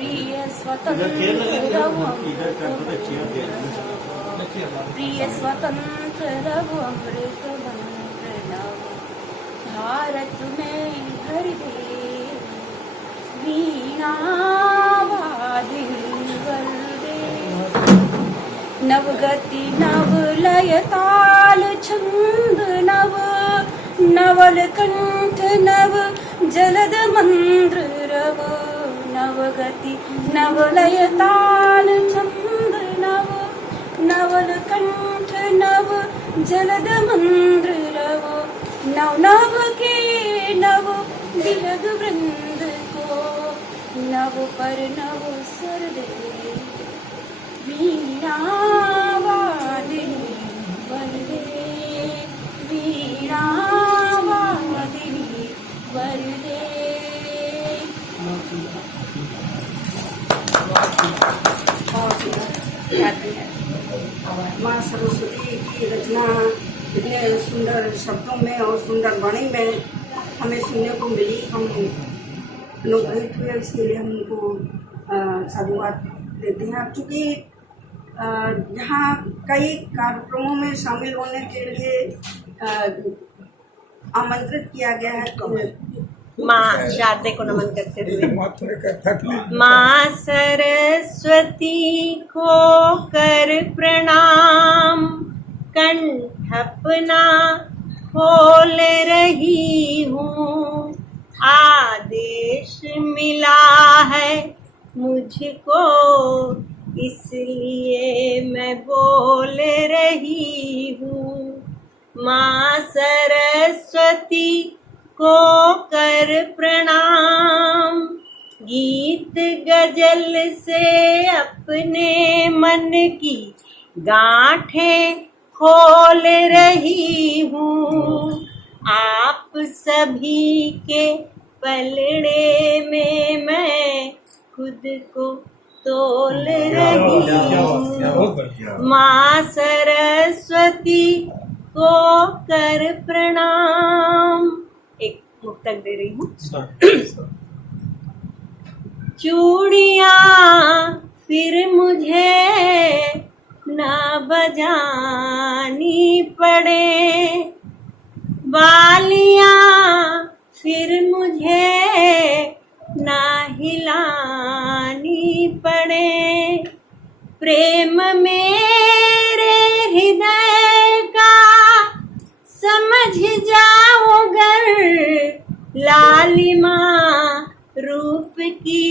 प्रिय स्वतंत्र प्रिय स्वतंत्र रघु अमृत मंत्र नव भारत में भर दे वीणा वादिनी वरदे नवगति नव लय ताल छंद नव नवल कंठ नव जलद मंद्र रव नवगति नवलय ताल छंद नव नवल कंठ नव जलद मंद्र रव नव नव के नव विहग वृंद को नव पर नव स्वर दे वीणा वादिनी वरदे वीणा वादिनी वरदे। माँ सरस्वती की रचना इतने सुंदर शब्दों में और सुंदर वाणी में हमें सुनने को मिली। हम अनुग्रहित हुए, इसके लिए हम उनको साधुवाद देते हैं। चूँकि यहाँ कई कार्यक्रमों में शामिल होने के लिए आमंत्रित किया गया है। माँ शारदे को नमन करते हुए माँ सरस्वती को कर प्रणाम, कंठ अपना खोल रही हूँ, आदेश मिला है मुझको इसलिए मैं बोल रही हूँ। माँ सरस्वती को कर प्रणाम, गीत गजल से अपने मन की गांठें खोल रही हूँ, आप सभी के पलड़े में मैं खुद को तोल रही हूँ। माँ सरस्वती को कर प्रणाम। एक मुक्तक दे रही हूँ। चूड़ियाँ फिर मुझे न बजानी पड़े, बालियाँ फिर मुझे न हिलानी पड़े, प्रेम मेरे हृदय का समझ जाओ गर, लालिमा रूप की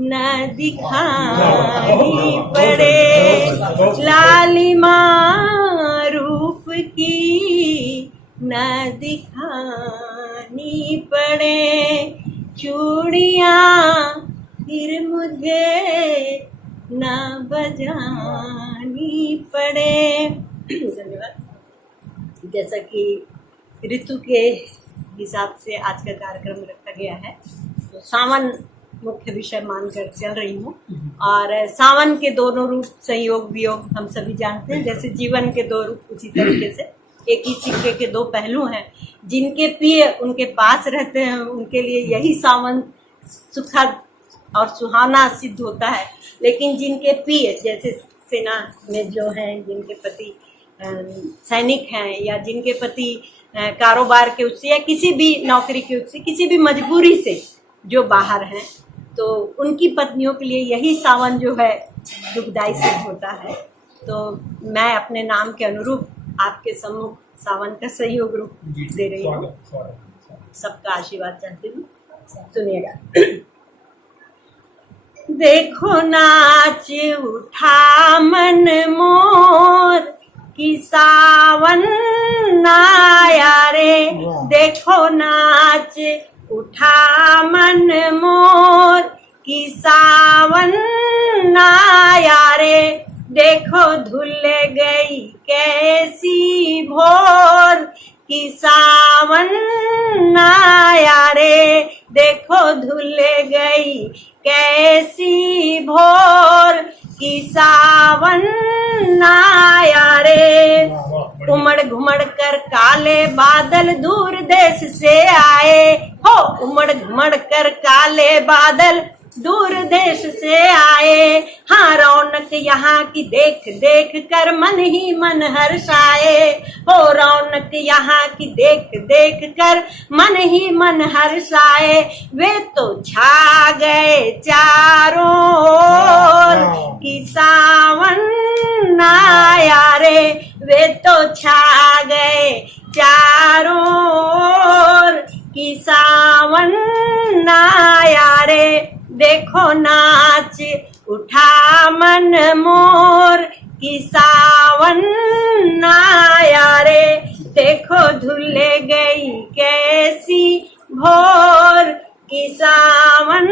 न दिखानी पड़े, लालिमा रूप की न दिखानी पड़े, चूड़ियाँ फिर मुझे न बजानी पड़े। धन्यवाद। जैसा कि ऋतु के हिसाब से आज का कार्यक्रम रखा गया है, तो सावन मुख्य विषय मानकर चल रही हूँ। और सावन के दोनों रूप संयोग वियोग हम सभी जानते हैं। जैसे जीवन के दो रूप, उसी तरीके से एक ही सिक्के के दो पहलू हैं। जिनके पिए उनके पास रहते हैं, उनके लिए यही सावन सुखद और सुहाना सिद्ध होता है। लेकिन जिनके पिए, जैसे सेना में जो हैं, जिनके पति सैनिक हैं, या जिनके पति कारोबार के उससे या किसी भी नौकरी के उससे, किसी भी मजबूरी से जो बाहर हैं, तो उनकी पत्नियों के लिए यही सावन जो है दुखदायी सिद्ध होता है। तो मैं अपने नाम के अनुरूप आपके सम्मुख सावन का सहयोग रूप दे रही हूँ। सबका आशीर्वाद चाहती हूँ। सुनिएगा। देखो नाच उठा मन मोर कि सावन आया रे, देखो नाच उठा मन मोर कि सावन आया रे, देखो धुल गई कैसी भोर कि सावन आया रे, देखो धुल गई कैसी भोर कि सावन आया रे। उमड़ घुमड़ कर काले बादल दूर देश से आए हो, उमड़ घुमड़ कर काले बादल दूर देश से आए। हाँ, रौनक यहाँ की देख देख कर मन ही मन हर्षाए। हो रौनक यहाँ की देख देख कर मन ही मन हर्षाए। वे तो छा गए चारों ओर कि सावन आया रे। वे तो छा गए चारों ओर कि सावन आया रे। देखो नाच उठा मन मोर कि सावन आया रे। देखो धुल गई कैसी भोर कि सावन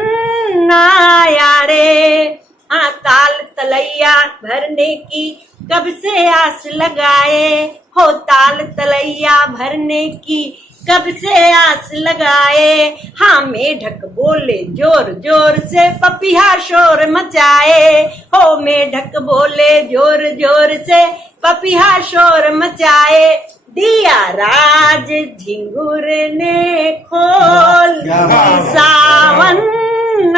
आया रे। हाँ, ताल तलैया भरने की कब से आस लगाए। हो ताल तलैया भरने की कब से आस लगाए। हाँ, मेढक बोले जोर जोर से पपिया शोर मचाए। हो मेढक बोले जोर जोर से पपिया शोर मचाए। दिया राज झिंगुर ने खोल कि सावन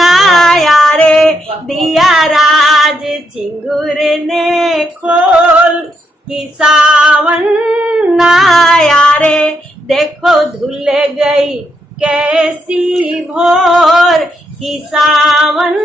आया रे। दिया राज झिंगुर ने खोल कि सावन आया रे। देखो धुल गई कैसी भोर कि सावन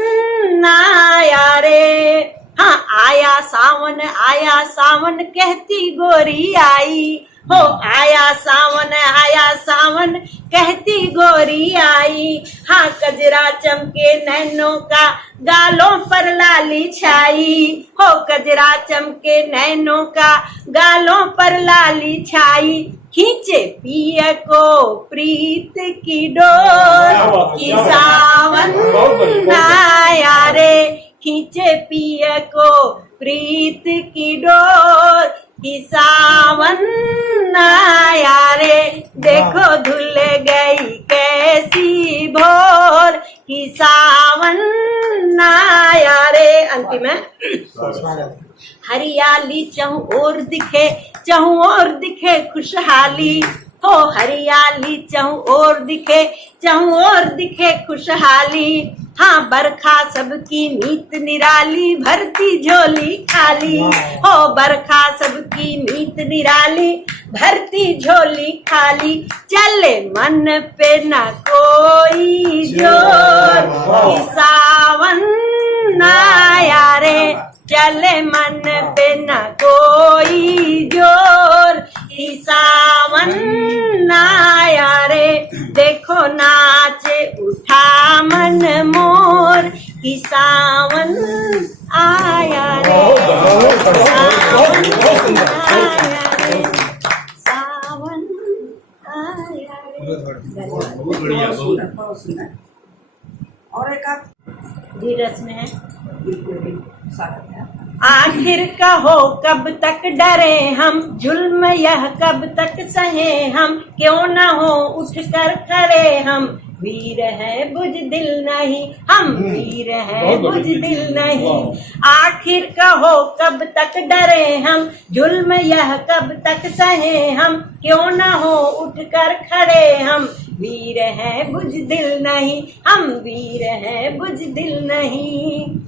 आया रे। हाँ, आया सावन कहती गोरी आई। हो आया सावन कहती गोरी आई। हाँ, कजरा चमके नैनों का गालों पर लाली छाई। हो कजरा चमके नैनों का गालों पर लाली छाई। खींचे पिया को प्रीत की डोर कि सावन आया रे। खींचे पिया को प्रीत की डोर कि सावन आया रे। देखो धुल गई कैसी भोर कि सावन आया रे। अंतिम है, हरियाली चहुं ओर दिखे खुशहाली। हो हरियाली चहुं ओर दिखे खुशहाली। हाँ, बरखा सबकी नीत निराली भरती झोली खाली। हो बरखा सबकी नीत निराली भरती झोली खाली। चले मन पे न कोई जोर कि सावन आया रे। चले मन पे न कोई जोर कि सावन आया रे। देखो नाचे उठा मन मोर कि सावन आया रे। सावन आया रे। बहुत सुंदर। और एक आप धीरज में है। बिल्कुल स्वागत है। आखिर कहो कब तक डरे हम, जुल्म यह कब तक सहे हम। क्यों न हो उठ कर खड़े हम, वीर है बुज़दिल नहीं हम, वीर है बुज़दिल नहीं। आखिर कहो कब तक डरे हम, जुल्म यह कब तक सहे हम। क्यों न हो उठ कर खड़े हम, वीर है बुज़दिल नहीं हम, वीर है बुज़दिल नहीं।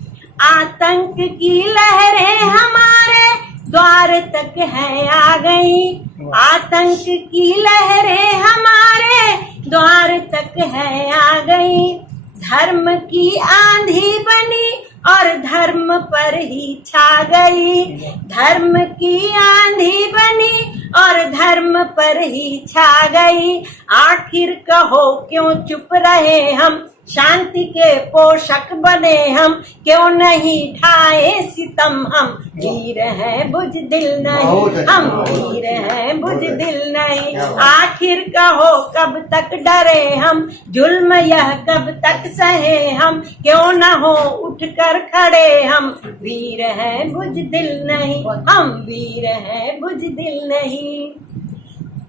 आतंक की लहरें हमारे द्वार तक है आ गई। आतंक की लहरें हमारे द्वार तक है आ गई। धर्म की आंधी बनी और धर्म पर ही छा गई। धर्म की आंधी बनी और धर्म पर ही छा गई। आखिर कहो क्यों चुप रहे हम, शांति के पोषक बने हम। क्यों नहीं ढाए सितम हम, वीर है बुज़दिल नहीं हम, वीर है बुज़दिल नहीं। आखिर कहो कब तक डरे हम, जुल्म यह कब तक सहे हम। क्यों न हो उठ कर खड़े हम, वीर है बुज़दिल नहीं हम, वीर है बुज़दिल नहीं।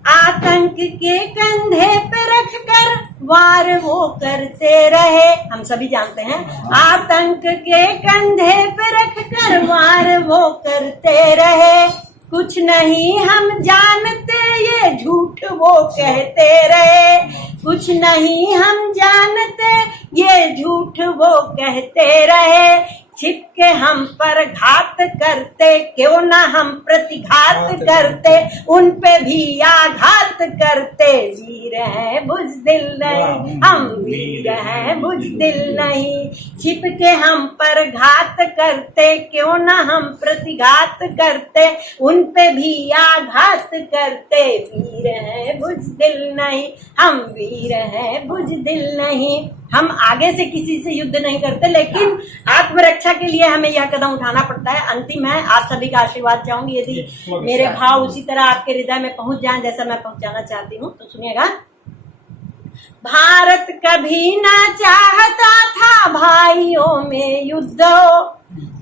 आतंक के कंधे पे रख कर वार वो करते रहे, हम सभी जानते हैं। आतंक के कंधे पे रख कर वार वो करते रहे। कुछ नहीं हम जानते ये झूठ वो कहते रहे। कुछ नहीं हम जानते ये झूठ वो कहते रहे, छिप के हम पर घात करते, क्यों ना हम प्रतिघात करते, उन पे भी आघात करते। वीर हैं बुज़दिल नहीं, हम वीर हैं बुज़दिल नहीं, छिप के हम पर घात करते, क्यों ना हम प्रतिघात करते, उन पे भी आघात करते। वीर हैं बुज़दिल नहीं, हम वीर हैं बुज़दिल नहीं। हम आगे से किसी से युद्ध नहीं करते, लेकिन आत्मरक्षा के लिए हमें यह कदम उठाना पड़ता है। अंतिम है, आप सभी का आशीर्वाद चाहूंगी, यदि मेरे भाव उसी तरह आपके हृदय में पहुंच जाएं जैसा मैं पहुंचाना चाहती हूँ तो सुनिएगा। भारत कभी ना चाहता था भाइयों में युद्ध हो,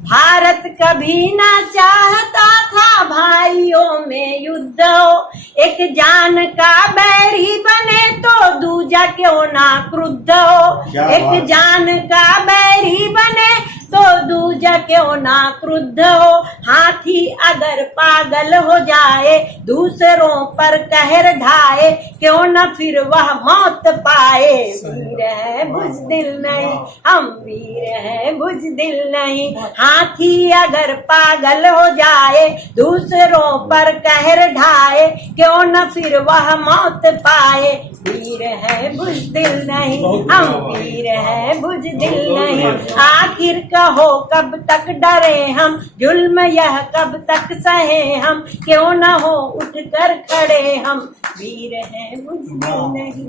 भारत कभी ना चाहता था भाइयों में युद्ध हो, एक जान का बैरी बने तो दूजा क्यों ना क्रुद्ध हो, एक जान का बैरी बने तो दूजा क्यों ना क्रुद्ध हो, हाथी अगर पागल हो जाए दूसरों पर कहर ढाए, क्यों न फिर वह मौत पाए। वीर है बुज़दिल नहीं, हम वीर हैं बुज़दिल नहीं, हाथी अगर पागल हो जाए दूसरों पर कहर ढाए, क्यों न फिर वह मौत पाए। वीर है बुज़दिल नहीं, हम वीर हैं बुज़दिल नहीं, आखिर कहो कब तक डरे हम, जुल्म यह कब तक सहे हम, क्यों न हो उठकर खड़े हम। वीर हैं बुज़दिल नहीं।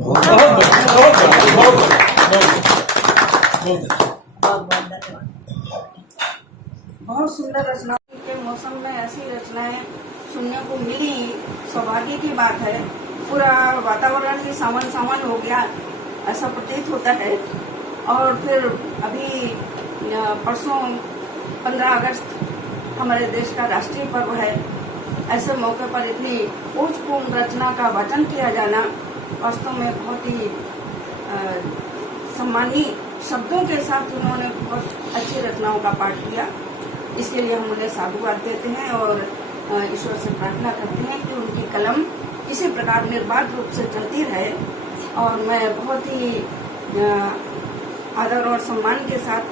बहुत सुंदर रचना के मौसम में ऐसी रचनाएं सुनने को मिली, सौभाग्य की बात है। पूरा वातावरण ही सावन सावन हो गया ऐसा प्रतीत होता है। और फिर अभी परसों 15 अगस्त हमारे देश का राष्ट्रीय पर्व है। ऐसे मौके पर इतनी ऊंचपूर्ण रचना का वाचन किया जाना वास्तव में बहुत ही सम्मानीय शब्दों के साथ उन्होंने बहुत अच्छी रचनाओं का पाठ किया। इसके लिए हम उन्हें साधुवाद देते हैं और ईश्वर से प्रार्थना करते हैं कि उनकी कलम इसी प्रकार निर्बाध रूप से चलती रहे। और मैं बहुत ही आदर और सम्मान के साथ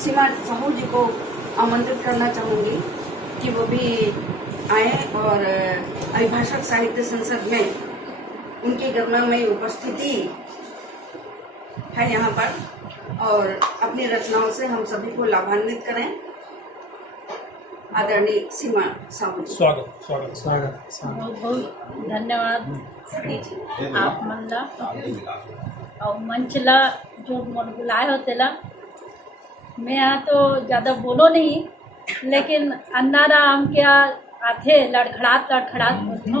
सीमा साहू जी को आमंत्रित करना चाहूंगी कि वो भी आए और अभिभाषक साहित्य संसद में उनकी गरिमामयी उपस्थिति है यहाँ पर और अपनी रचनाओं से हम सभी को लाभान्वित करें। आदरणीय सीमा साहू जी, स्वागत स्वागत स्वागत। बहुत बहुत धन्यवाद आप मनला और मंचला जो मन बुलाए हो तेला। मैं यहाँ तो ज़्यादा बोलो नहीं, लेकिन अन्नारा हम क्या आथे लड़खड़ात बोलतो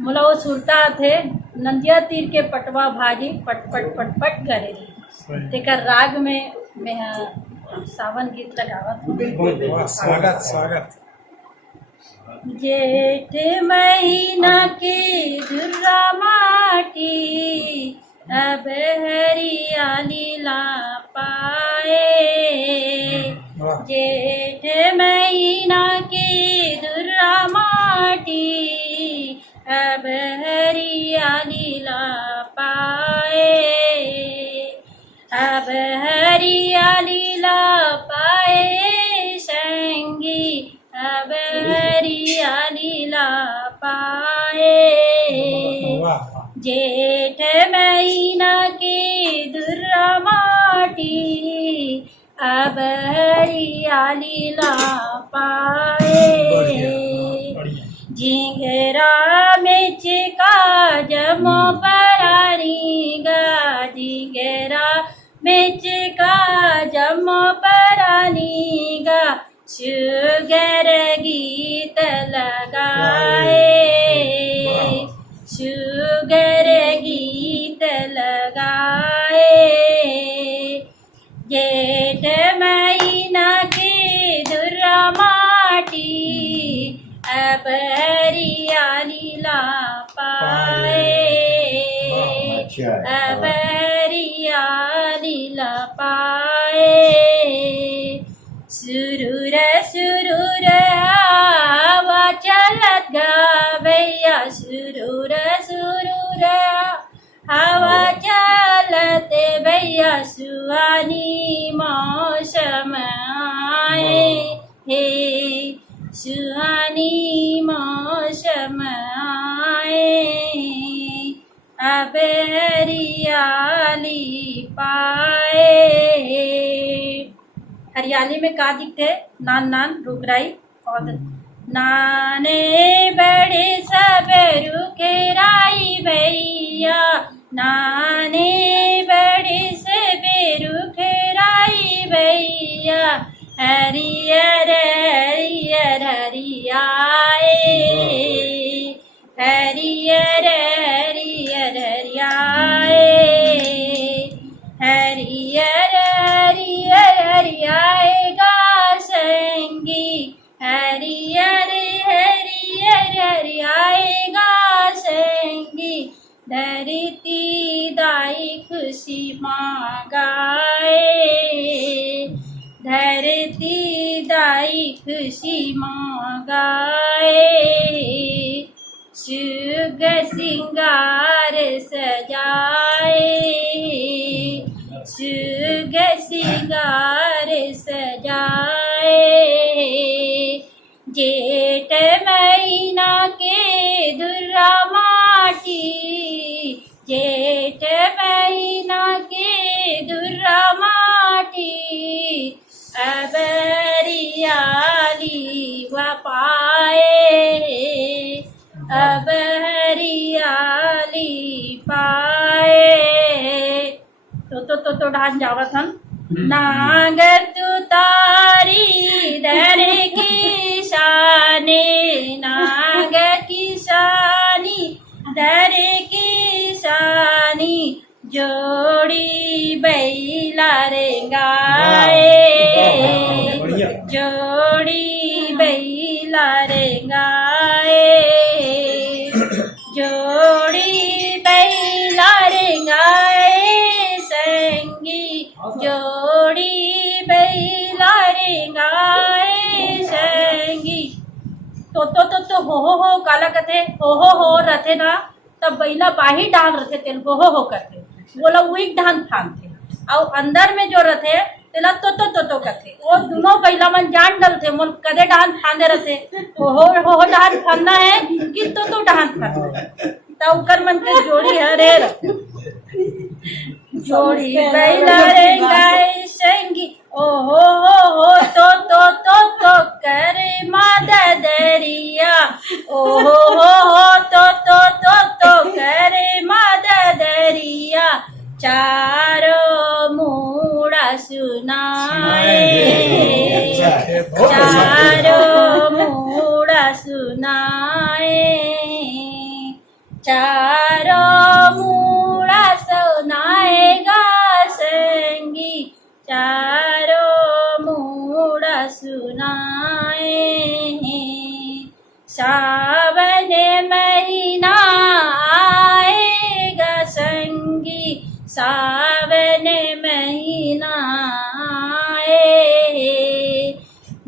मोला वो सुरता आथे नंदिया तीर के पटवा भाजी पटपट पटपट करे तेकर राग में मैं सावन गीत लगावत हूँ। स्वागत स्वागत। जेठ महीना के धुर्रा माटी अब हरियाली ला पाए, जेठ महीना के धुर्रा माटी अब हरियाली ला पाए, अब हरियाली ला पाए संगी, अब हरियाली ला पाए। जेठ महीना के धुर्रा माटी अब हरियाली ला पाए, झिंगरा में चिका जमो परानी गा, झिंगरा में चिका जमो परानी गा, सुगर गीत लगाए, सुगर गीत लगाए। जेठ महीना के धुर्रा माटी अब हरियाली ला पाए, अब हरियाली ला पाए। सुरूर सुरूर हवा चलत गावैया, सुरूर सुरूर हवा चलत भैया, सुहानी मौसम आए हे, सुहानी मौसम आए, अब हरियाली पाए। हरियाली में का दिखते? नान नान रुगराई और नाने बड़े सब रुखराई भैया, नाने बड़े सब रुखराई भैया, हरियर हरियर हरियाए, हरियर हरियर हरियाए, हरियर हरियर हरियाएगा संगी, हरियर हरियर हरियाएगा संगी, धरती दाई खुशी मांगाए, धरती दाई खुशी मांगाए, सुग सिंगार सजाए, सुग सिंगार सजाए, जेठ महीना के दुर्रा माटी, जेठ महीना के दुर्रा माटी, अब हरियाली पाए, अब हरियाली पाए। तो ढान जावत हम नागर तू तारी दर की शाने, नागर की शानी दर की शानी, जोड़ी बैला रेंगाए, जोड़ी बैला रेंगाए, जोड़ी बैला रेंगाए संगी, जोड़ी बैला रेंगाए संगी। तो हो काला कथे हो रथे ना, तब बैला बाही डाल रथे तेल हो करते बोला वही ढान थान थे, और अंदर में जो रथे तेला तो कथे, वो दोनों बैला मन जान डल थे मोल कदे ढान थाने रथे, हो ढान थाना है कि तो ढान थाना, तब कर मन के जोड़ी हरे जोड़ी बैला रे गाय संगी, ओ हो तो करे मददरिया, ओ हो तो करे मददरिया, चारों मूड़ा सुनाए, चारों मूड़ा सुनाए, चारों मूड़ा सुनाएगा संगी, चारों मूड़ा सुनाए। सावन महीना आएगा संगी, सावन महीना आए,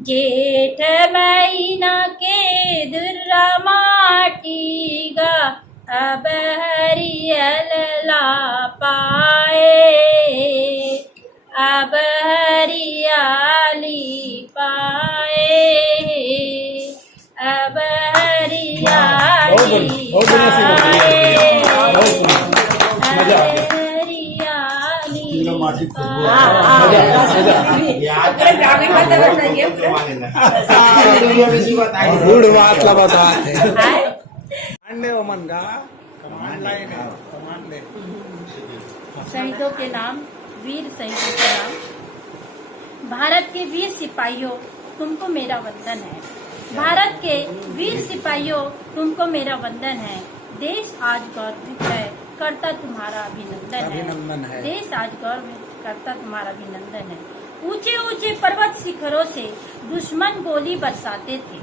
जेठ महीना के दुर्रा माटीगा, अब हरियल ला पाए, अब हरियाली पाए, अब हरियाली पाए, शहीदों के नाम, वीर शहीदों के नाम। भारत के वीर सिपाहियों, तुमको मेरा वंदन है। भारत के वीर सिपाहियों, तुमको मेरा वंदन है। देश आज गौरवित है, करता तुम्हारा अभिनंदन है। देश आज गौरवित करता तुम्हारा अभिनंदन है। ऊंचे ऊंचे पर्वत शिखरों से दुश्मन गोली बरसाते थे।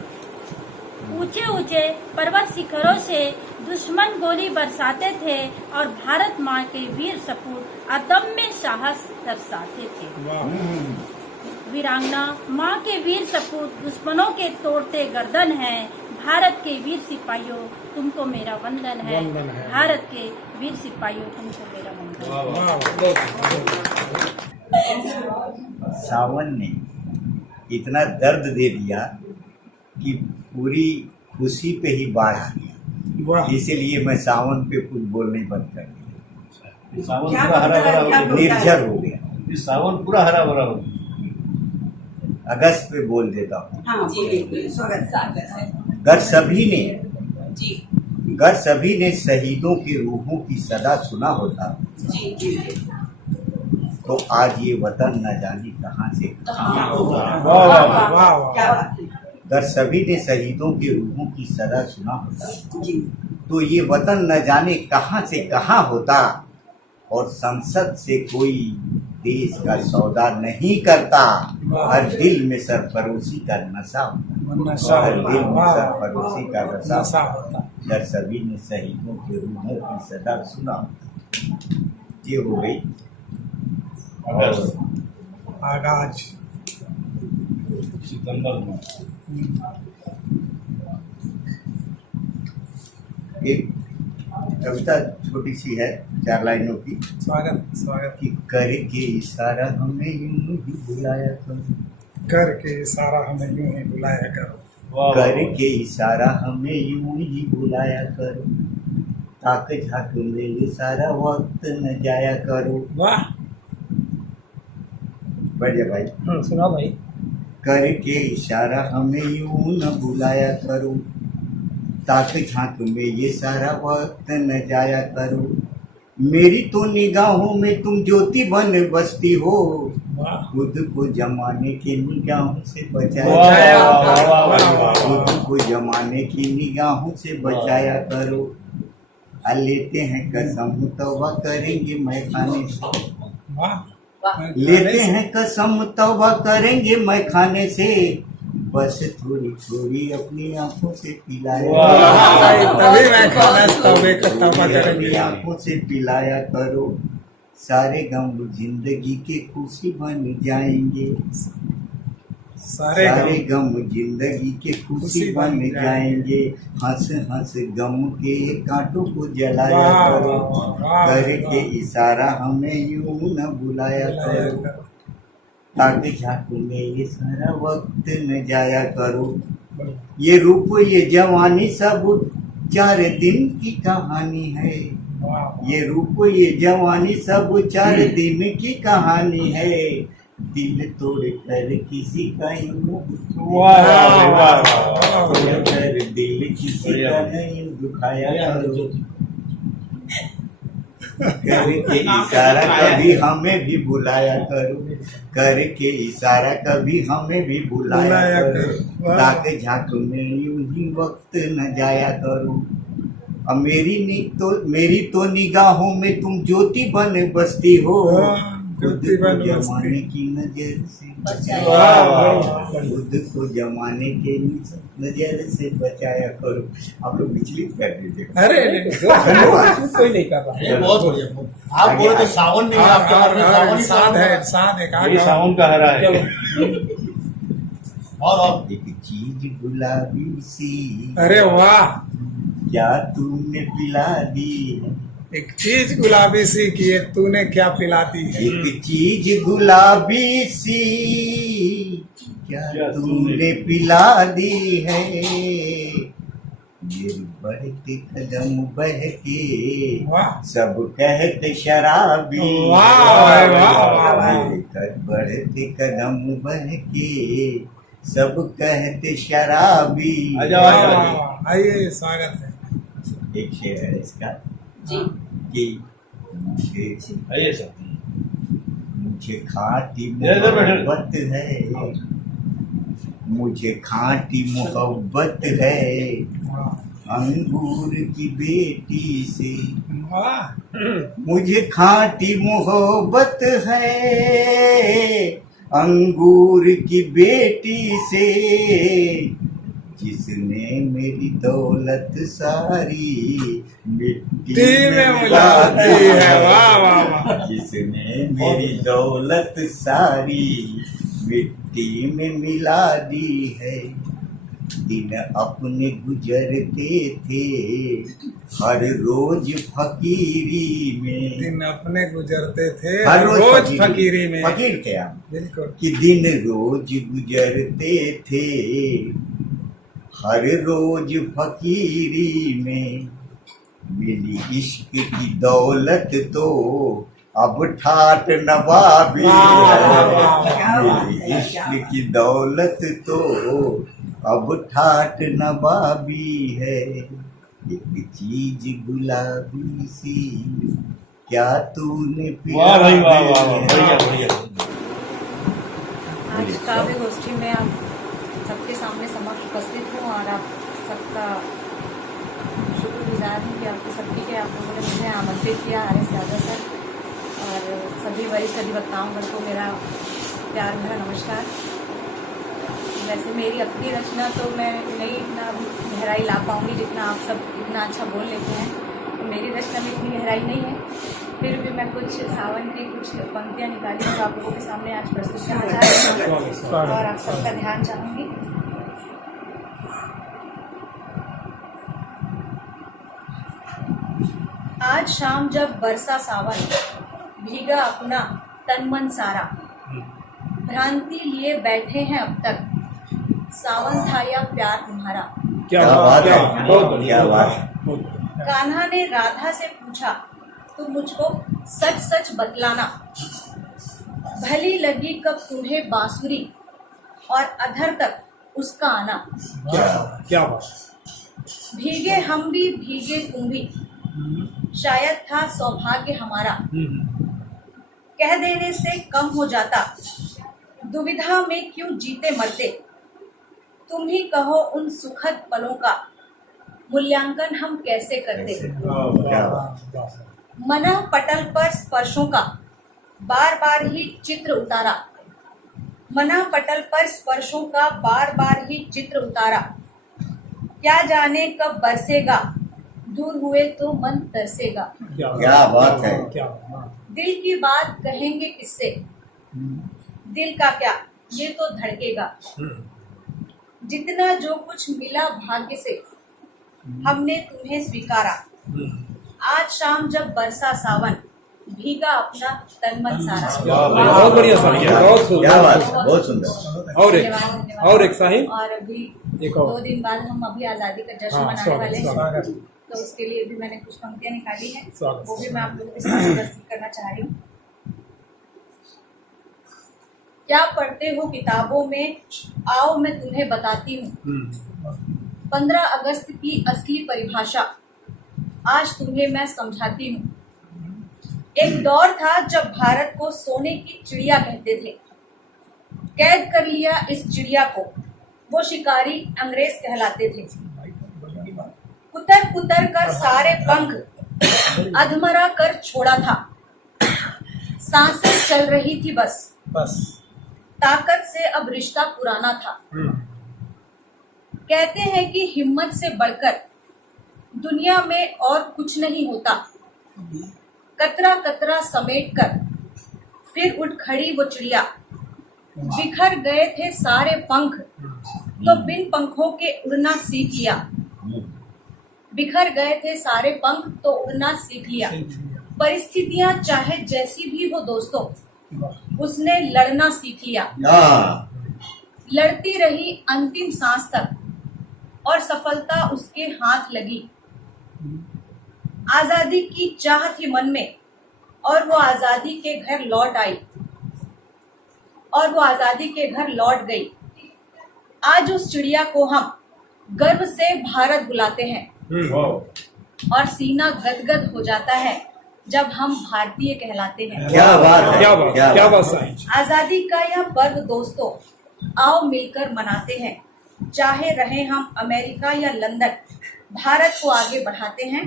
ऊंचे ऊंचे पर्वत शिखरों से दुश्मन गोली बरसाते थे और भारत माँ के वीर सपूत अदम्य साहस दर्शाते थे। वीरांगना माँ के वीर सपूत दुश्मनों के तोड़ते गर्दन हैं। भारत के वीर सिपाहियों, तुमको मेरा वंदन है। भारत के वीर सिपाहियों, तुमको मेरा वंदन है। सावन ने इतना दर्द दे दिया कि पूरी खुशी पे ही बाढ़ आ गया। वाह इसीलिए मैं सावन पे कुछ बोलने बंद कर दिया, सावन क्या पूरा हरा भरा हो क्या गया। निर्जर हो गया। ये सावन पूरा हरा भरा हो गया। अगस्त पे बोल देता हूँ। हाँ बोलिए, स्वागत है गर सभी ने शहीदों की रूहों की सदा सुना होता जी जी तो आज ये वतन न जाने कहाँ से कहाँ वाह वाह वाह वाह क्या बात है अगर सभी ने शहीदों की रूहों की सदा सुना होता जी तो ये वतन न जाने कहाँ से कहाँ होता, और संसद से कोई देश का सौदा नहीं करता। हर दिल में सरफरोशी का नशा होता, नशा हर दिल में वाह सरफरोशी का नशा नशा होता अगर सभी ने शहीदों की रूहों की सदा सुना होता। ये हो गई अगस्त आगाज सितंबर में एक कविता छोटी सी है, 4 लाइनों की। स्वागत स्वागत कि करके इशारा हमें यूं ही बुलाया करो, करके सारा हमें यूं ही बुलाया करो, वाह, करके इशारा हमें यूं ही बुलाया करो, ताक झाक में ये सारा वक्त न जाया करो। वाह बढ़िया भाई। सुना भाई। करके इशारा हमें यूं न बुलाया करो, ताक झांक में ये सारा वक्त न जाया करो। मेरी तो निगाहों में तुम ज्योति बन बसती हो, वाह खुद को जमाने की निगाहों से वाह, बचाया वाह, वाह, वाह, वाह, खुद को जमाने की निगाहों से बचाया करो। लेते हैं कसम तौबा करेंगे मैं खाने से, वाह लेते हैं कसम तौबा करेंगे मैं खाने से, बस थोड़ी थोड़ी अपनी आंखों से पिलाया वाह, तभी मैं खाना तौबे का तौबा अपनी करेंगे। आंखों से पिलाया करो। सारे गम जिंदगी के खुशी बन जाएंगे, सारे सारे गम गम जिंदगी के खुशी बन जाएंगे। हंस हंस गम के कांटों को जलाया वाह, करो, वाह, वाह, करके वाह। इशारा हमें यूं न बुलाया करो, ताकि झांकू में ये सारा वक्त न जाया करो। ये रूप ये जवानी सब 4 दिन की कहानी है, वाह ये रूप ये जवानी सब 4 दिन की कहानी है। दिल तोड़ कर किसी का यूं वाह, वाह, वाह, वाह, तोड़ कर दिल किसी का नहीं दुखाया करो, करके इशारा कभी हमें भी बुलाया करो, करके इशारा कभी हमें भी बुलाया करो, वाह। ताकि झांक में यूं ही वक्त न जाया करो। अब मेरी तो निगाहों में तुम ज्योति बन बसती हो, खुद ज्योति को बन बसती। जमाने की नजर से बचाया। वाह वाह खुद को जमाने के नजर से बचाया करो। आप लोग विचलित कर दीजिए। अरे नहीं, कोई नहीं कर रहा ये बहुत बढ़िया। आप बोले तो सावन नहीं, आपके मन में सावन ही साध है सावन साध है है। ये सावन का हरा है। और एक चीज गुलाबी सी अरे वाह क्या तूने पिला दी है, एक चीज गुलाबी सी की है, तूने क्या पिला दी है। एक चीज गुलाबी सी क्या तूने पिला दी है। मेरे बढ़ते कदम बहके वाह सब कहते शराबी, वाह वाह वाह वाह मेरे बढ़ते कदम बहके सब कहते शराबी। आजा, आजा, आजा। आइए स्वागत है। एक शेर है इसका जी कि मुझे आइए सर। मुझे खाटी इधर बैठो। मोहब्बत है, मुझे खाटी मोहब्बत है वाह अंगूर की बेटी से, वाह मुझे खाटी मोहब्बत है अंगूर की बेटी से, जिसने मेरी दौलत सारी मिट्टी में मिला दी है। वाह वाह वाह जिसने मेरी दौलत सारी मिट्टी में मिला दी है। दिन अपने गुजरते थे हर रोज फकीरी में। दिन अपने गुजरते थे हर रोज फकीरी में। फकीर थे हम, बिल्कुल। कि दिन रोज गुजरते थे हर रोज फकीरी में। मिली इश्क की दौलत तो अब ठाट नवाबी है। मिली इश्क की दौलत तो अब ठाट नवाबी है। एक चीज गुलाबी सी क्या तूने वाह भाई वाह पिया वाह वाह, बढ़िया है? बढ़िया। आज काव्य गोष्ठी में आप सबके सामने समक्ष उपस्थित हूँ और आप सबका शुक्रगुजार हूँ कि आपके सबकी के आप लोगों ने मुझे आमंत्रित किया। RS यादव सर और सभी वरिष्ठ अधिवक्ताओं को मेरा प्यार भरा नमस्कार। वैसे मेरी अपनी रचना तो मैं नहीं इतना गहराई ला पाऊँगी जितना आप सब इतना अच्छा बोल लेते हैं। तो मेरी रचना में इतनी गहराई नहीं है, फिर भी मैं कुछ सावन की कुछ पंक्तियाँ निकाली जो आप लोगों के सामने आज प्रस्तुत करना चाह रही हूँ और आप सबका ध्यान चाहूँगी। आज शाम जब बरसा सावन, भीगा अपना तन मन सारा, भ्रांति लिए बैठे हैं अब तक, सावन था या प्यार तुम्हारा। क्या बात है, क्या बात है। कान्हा ने राधा से पूछा, तुम मुझको सच सच बतलाना, भली लगी कब तुम्हें बांसुरी और अधर तक उसका आना। क्या बात। भीगे हम भी भीगे तुम भी, शायद था सौभाग्य हमारा, कह देने से कम हो जाता, दुविधा में क्यों जीते मरते। तुम ही कहो उन सुखद पलों का मूल्यांकन हम कैसे करते। मना पटल पर स्पर्शों का बार बार ही चित्र उतारा, मना पटल पर स्पर्शों का बार बार ही चित्र उतारा, क्या जाने कब बरसेगा, दूर हुए तो मन तरसेगा। क्या बात है। दिल की बात कहेंगे किससे, दिल का क्या ये तो धड़केगा। जितना जो कुछ मिला भाग्य से हमने तुम्हें स्वीकारा, आज शाम जब बरसा सावन, भीगा अपना तन मन सारा। बहुत बढ़िया साहिब, बहुत क्या बात सुंदर। है, बहुत सुंदर। धन्यवाद। और एक साहिब। और अभी एक और। 2 दिन बाद हम अभी आज़ादी का जश्न हाँ, मनाने वाले हैं, स्वागत। तो उसके लिए भी मैंने कुछ पंक्तियाँ निकाली हैं, स्वागत। वो भी मैं आप लोगों के सामने प्रस्तुत करना चाह रही हूँ। क्या पढ़ते हो किताबों में, आओ मैं तुम्हें बताती हूँ। 15 अगस्त की असली परिभाषा आज तुम्हें मैं समझाती हूँ। एक दौर था जब भारत को सोने की चिड़िया कहते थे। कैद कर लिया इस चिड़िया को, वो शिकारी अंग्रेज कहलाते थे। कुतर कुतर कर सारे पंख अधमरा कर छोड़ा था, सांसें चल रही थी बस, ताकत से अब रिश्ता पुराना था। कहते हैं कि हिम्मत से बढ़कर दुनिया में और कुछ नहीं होता। कतरा कतरा समेट कर फिर उठ खड़ी वो चिड़िया, बिखर गए थे सारे पंख तो बिन पंखों के उड़ना सीख लिया। बिखर गए थे सारे पंख तो उड़ना सीख लिया। परिस्थितियां चाहे जैसी भी हो दोस्तों, उसने लड़ना सीख लिया। लड़ती रही अंतिम सांस तक और सफलता उसके हाथ लगी। आजादी की चाह थी मन में और वो आजादी के घर लौट आई, और वो आजादी के घर लौट गई। आज उस चिड़िया को हम गर्व से भारत बुलाते हैं और सीना गदगद हो जाता है जब हम भारतीय कहलाते हैं। क्या बात है, क्या बात, क्या बात साहिब। आजादी का यह पर्व दोस्तों, आओ मिलकर मनाते हैं। चाहे रहे हम अमेरिका या लंदन, भारत को आगे बढ़ाते हैं,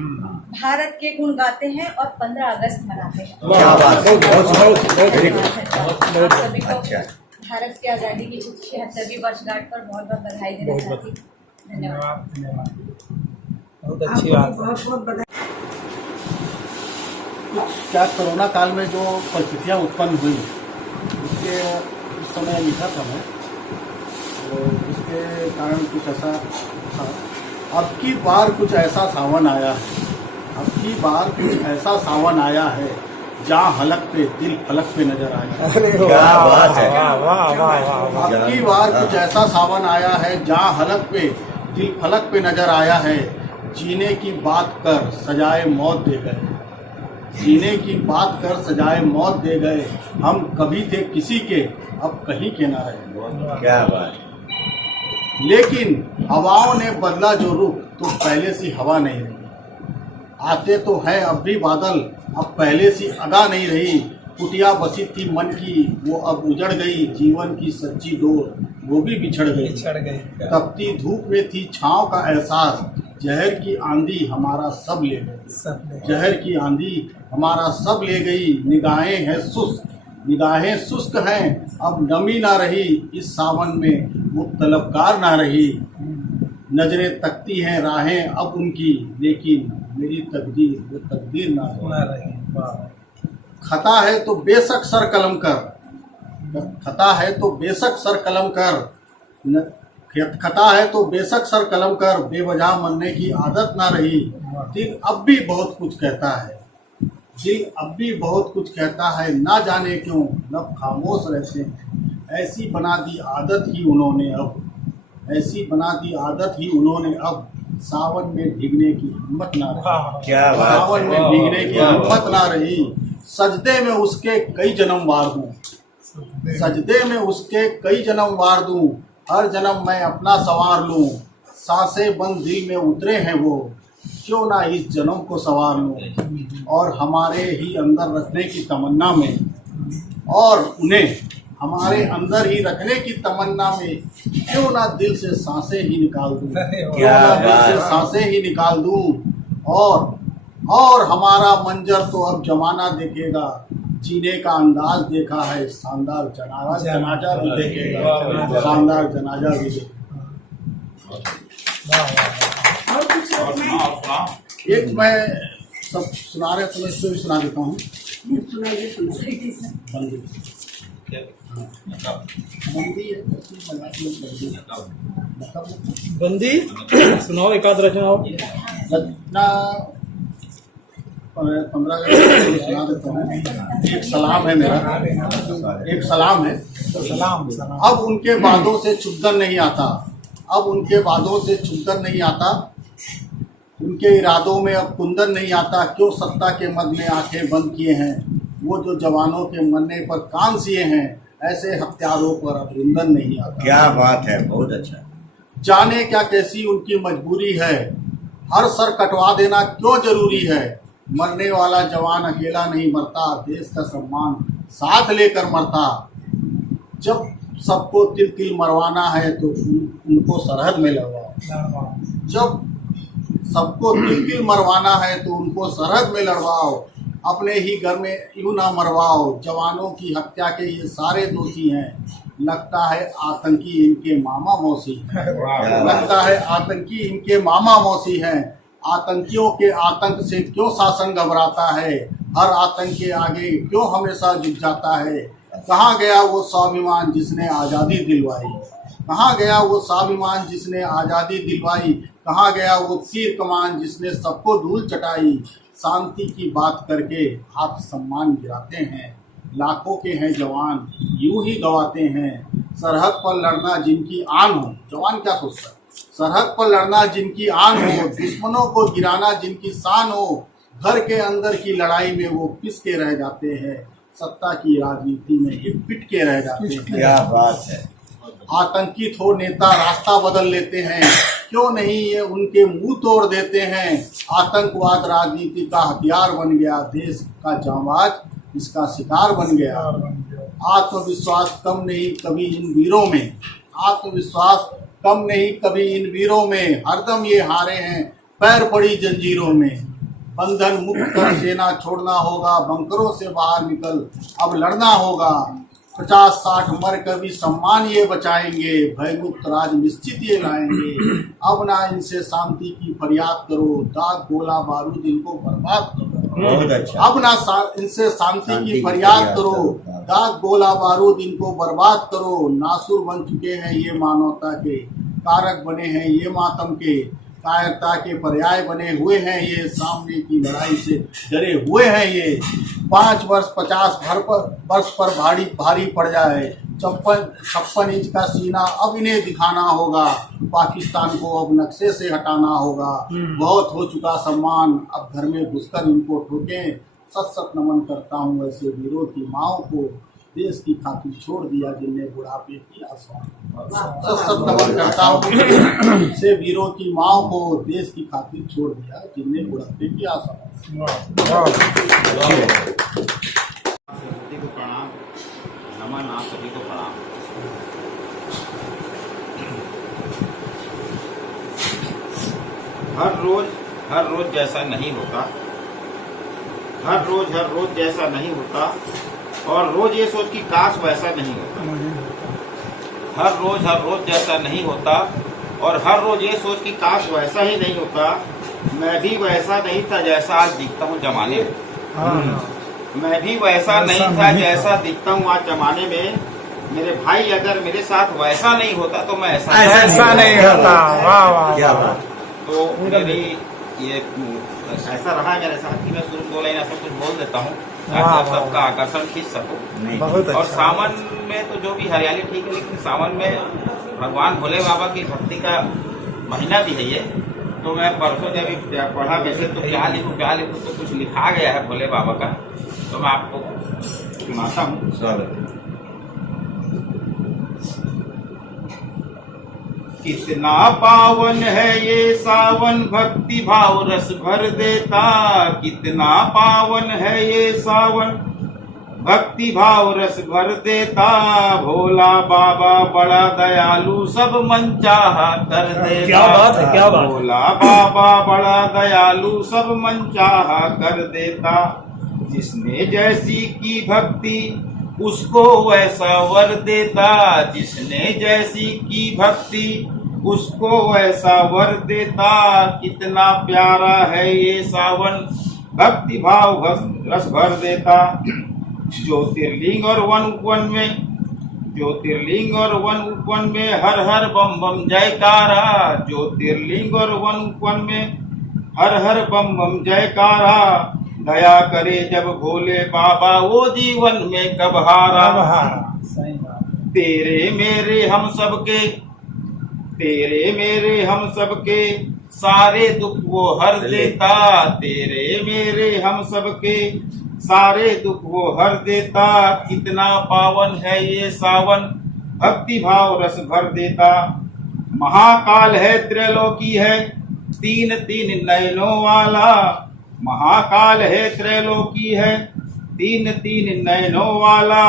भारत के गुण गाते हैं और 15 अगस्त मनाते हैं। क्या बात है, आप सभी को अच्छा। भारत की आज़ादी की 76वीं वर्षगांठ पर बहुत बहुत बधाई देना चाहती हूँ। धन्यवाद। बहुत अच्छी बात। बहुत बहुत बधाई। क्या कोरोना काल में जो परिस्थितियाँ उत्पन्न हुई उसके उस समय लिखा था मैं, तो उस के कारण कुछ ऐसा था। अब की बार कुछ ऐसा सावन आया है, अब की बार कुछ ऐसा सावन आया है जहाँ हलक पे दिल फलक पे नजर आया। अरे क्या बात है। वाह वाह वाह वाह। अब की बार कुछ ऐसा सावन आया है जहाँ हलक पे दिल फलक पे नजर आया है। जीने की बात कर सजाए मौत दे गए, जीने की बात कर सजाए मौत दे गए। हम कभी थे किसी के, अब कहीं के ना रहे। क्या बात। लेकिन हवाओं ने बदला जो रुख, तो पहले सी हवा नहीं रही। आते तो हैं अब भी बादल, अब पहले सी अगा नहीं रही। कुटिया बसी थी मन की, वो अब उजड़ गई। जीवन की सच्ची डोर वो भी बिछड़ गई। चढ़ गई। तपती धूप में थी छाँव का एहसास, जहर की आंधी हमारा सब ले गई। सब ले। जहर की आंधी हमारा सब ले गई। निगाहें हैं सुस्त, निगाहें सुस्त हैं, अब नमी ना रही। इस सावन में वो तलबगार ना रही। नजरें तकती हैं राहें अब उनकी, लेकिन मेरी तकदीर वो तकदीर ना ना रही। रही। वाह। खता है तो बेशक सर कलम कर, खता है तो बेशक सर कलम कर, खता है तो बेशक सर कलम कर। बेवजह मरने की आदत ना रही। दिल अब भी बहुत कुछ कहता है, दिल अब भी बहुत कुछ कहता है। ना जाने क्यों लब खामोश रहते हैं। ऐसी बना दी आदत ही उन्होंने अब, ऐसी बना दी आदत ही उन्होंने अब। सावन में भीगने की हिम्मत ना रही। क्या बात है। सावन में भीगने की हिम्मत ना रही। सजदे में उसके कई जन्म वार दूं, सजदे में उसके कई जन्म वार दूं। हर जन्म मैं अपना संवार लूं। सांसें बंद दिल में उतरे हैं वो, क्यों ना इस जन्म को संवार लूं। और हमारे ही अंदर रखने की तमन्ना में, और उन्हें हमारे अंदर ही रखने की तमन्ना में, क्यों ना दिल से सांसें ही निकाल दूं, क्यों ना दिल से सांसें ही निकाल दूं। और हमारा मंजर तो अब जमाना देखेगा। जीने का अंदाज देखा है, शानदार जनाजा भी देखेगा, शानदार जनाजा भी देखेगा। और कुछ रखना है? एक मैं सब सुना रहे तो मैं इसको भी सुना देता हूँ। सुनाइए सुनाइए। बंदी बंदी है, बंदी सुनाओ, एक आध रचना हो। रचना 15 अगस्त सुना देता हूँ। एक सलाम है मेरा, एक सलाम है। सलाम सलाम। अब उनके बातों से चुभन नहीं आता, अब उनके बातों से चुभन नहीं आता। उनके इरादों में अब कुंदन नहीं आता। क्यों सत्ता के मद में आंखें बंद किए हैं वो, जो जवानों के मरने पर कान सिए हैं। ऐसे हत्यारों पर अब रुंदन नहीं आता। क्या बात है, बहुत अच्छा। जाने क्या कैसी उनकी मजबूरी है, हर सर कटवा देना क्यों जरूरी है। मरने वाला जवान अकेला नहीं मरता, देश का सम्मान साथ लेकर मरता। जब सबको तिल तिल मरवाना है तो उनको सरहद में लड़वाओ। जब सबको तिल तिल मरवाना है तो उनको सरहद में लड़वाओ। अपने ही घर में यूं ना मरवाओ। जवानों की हत्या के ये सारे दोषी हैं। लगता है आतंकी इनके मामा मौसी हैं। लगता है आतंकी इनके मामा मौसी हैं। आतंकियों के आतंक से क्यों शासन घबराता है, हर आतंक के आगे क्यों हमेशा झुक जाता है। कहाँ गया वो स्वाभिमान जिसने आज़ादी दिलवाई, कहाँ गया वो स्वाभिमान जिसने आज़ादी दिलवाई। कहाँ गया वो तीर कमान जिसने सबको धूल चटाई। शांति की बात करके आप सम्मान गिराते हैं, लाखों के हैं जवान यूं ही गवाते हैं। सरहद पर लड़ना जिनकी आन हो, जवान क्या सोचता है, सरहद पर लड़ना जिनकी आन हो, दुश्मनों को गिराना जिनकी शान हो। घर के अंदर की लड़ाई में वो पिस के रह जाते हैं, सत्ता की राजनीति में ये पिट के रह जाते हैं। क्या बात है। आतंकित हो नेता रास्ता बदल लेते हैं, क्यों नहीं ये उनके मुंह तोड़ देते हैं। आतंकवाद राजनीति का हथियार बन गया, देश का जांबाज इसका शिकार बन गया। आत्मविश्वास कम नहीं कभी इन वीरों में, आत्मविश्वास कम नहीं कभी इन वीरों में। हरदम ये हारे हैं पैर पड़ी जंजीरों में। बंधन मुक्त कर सेना छोड़ना होगा, बंकरों से बाहर निकल अब लड़ना होगा। 50-60 मर कभी सम्मान ये बचाएंगे, भयमुक्त राज निश्चित ये लाएंगे। अब ना इनसे शांति की फरियाद करो, दाग गोला बारूद इनको बर्बाद करो। बहुत अच्छा। अब ना इनसे शांति की फरियाद करो, दाग गोला बारूद इनको बर्बाद करो। नासुर बन चुके हैं ये मानवता के, कारक बने हैं ये मातम के, कायरता के पर्याय बने हुए हैं ये, सामने की लड़ाई से डरे हुए हैं ये। 5 वर्ष 50 वर्ष पर भारी भारी पड़ जाए। 56 इंच का सीना अब इन्हें दिखाना होगा, पाकिस्तान को अब नक्शे से हटाना होगा। बहुत हो चुका सम्मान, अब घर में घुसकर इनको ठोकें। सत सत नमन करता हूँ ऐसे वीरों की माओ को, देश की खातिर छोड़ दिया जिनने बुढ़ापे की आसमां। सत सत नमन करता हूँ ऐसे वीरों की माओ को, देश की खातिर छोड़ दिया जिनने बुढ़ापे की आसमां। सभी को प्रणाम, नमन, आप सभी को प्रणाम। हर रोज जैसा नहीं होता, हर रोज जैसा नहीं होता, और रोज ये सोच कि काश वैसा नहीं होता। हर रोज जैसा नहीं होता, और हर रोज ये सोच कि काश वैसा ही नहीं होता। मैं भी वैसा नहीं था जैसा आज दिखता हूँ जमाने में। मैं भी वैसा नहीं था जैसा दिखता हूँ आज जमाने में। मेरे भाई अगर मेरे साथ वैसा नहीं होता तो मैं ऐसा नहीं होता। वाह वाह क्या वाह। तो मेरी ये ऐसा रहा है मेरे साथ कि मैं शुरू 2 लाइन ऐसा कुछ बोल देता हूँ ताकि आप सबका आकर्षण खींच सकूं। बहुत और अच्छा। सावन में तो जो भी हरियाली ठीक है, लेकिन सावन में भगवान भोले बाबा की भक्ति का महीना भी है ये। तो मैं परसों जब पढ़ा वैसे तो क्या लिखूं तो कुछ लिखा गया है भोले बाबा का, तो मैं आपको सुनाता हूँ। कितना पावन है ये सावन, भक्ति भाव रस भर देता। कितना पावन है ये सावन, भक्ति भाव रस भर देता। भोला बाबा बड़ा दयालु, सब मन चाहा कर देता। क्या बात है, क्या बात है। भोला बाबा बड़ा दयालु, सब मन चाहा कर देता। जिसने जैसी की भक्ति उसको वैसा वर देता। जिसने जैसी की भक्ति उसको वैसा वर देता। कितना प्यारा है ये सावन, भक्ति भाव रस भर देता। ज्योतिर्लिंग और वन उपवन में हर हर बम बम जयकारा। ज्योतिर्लिंग और वन उपवन में हर हर बम बम जयकारा। दया करे जब भोले बाबा, वो जीवन में कब हारा। सही बात। तेरे मेरे हम सबके सारे दुख वो हर देता। तेरे मेरे हम सबके सारे दुख वो हर देता। कितना पावन है ये सावन, भक्ति भाव रस भर देता। महाकाल है त्रैलोकी है, 3 नयनों वाला। महाकाल है त्रैलोकी है, 3 नयनों वाला।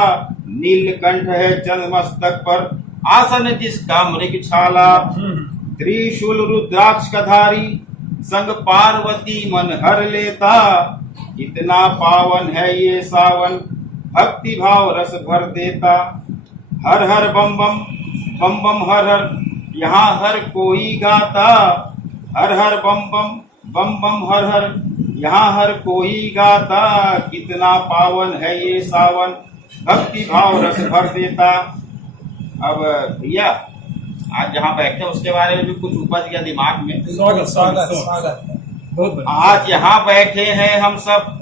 नीलकंठ है चंद मस्तक पर, आसन जिसका मृग छाला। त्रिशूल रुद्राक्ष का धारी, संग पार्वती मन हर लेता। इतना पावन है ये सावन, भक्ति भाव रस भर देता। हर हर बम बम हर हर, यहाँ हर कोई गाता। हर हर बम बम हर हर, यहाँ हर कोई गाता। कितना पावन है ये सावन, भक्ति भाव रस भर देता। अब भैया आज जहाँ बैठे उसके बारे में भी कुछ उपज गया दिमाग में। स्वागत। आज यहाँ बैठे हैं हम सब,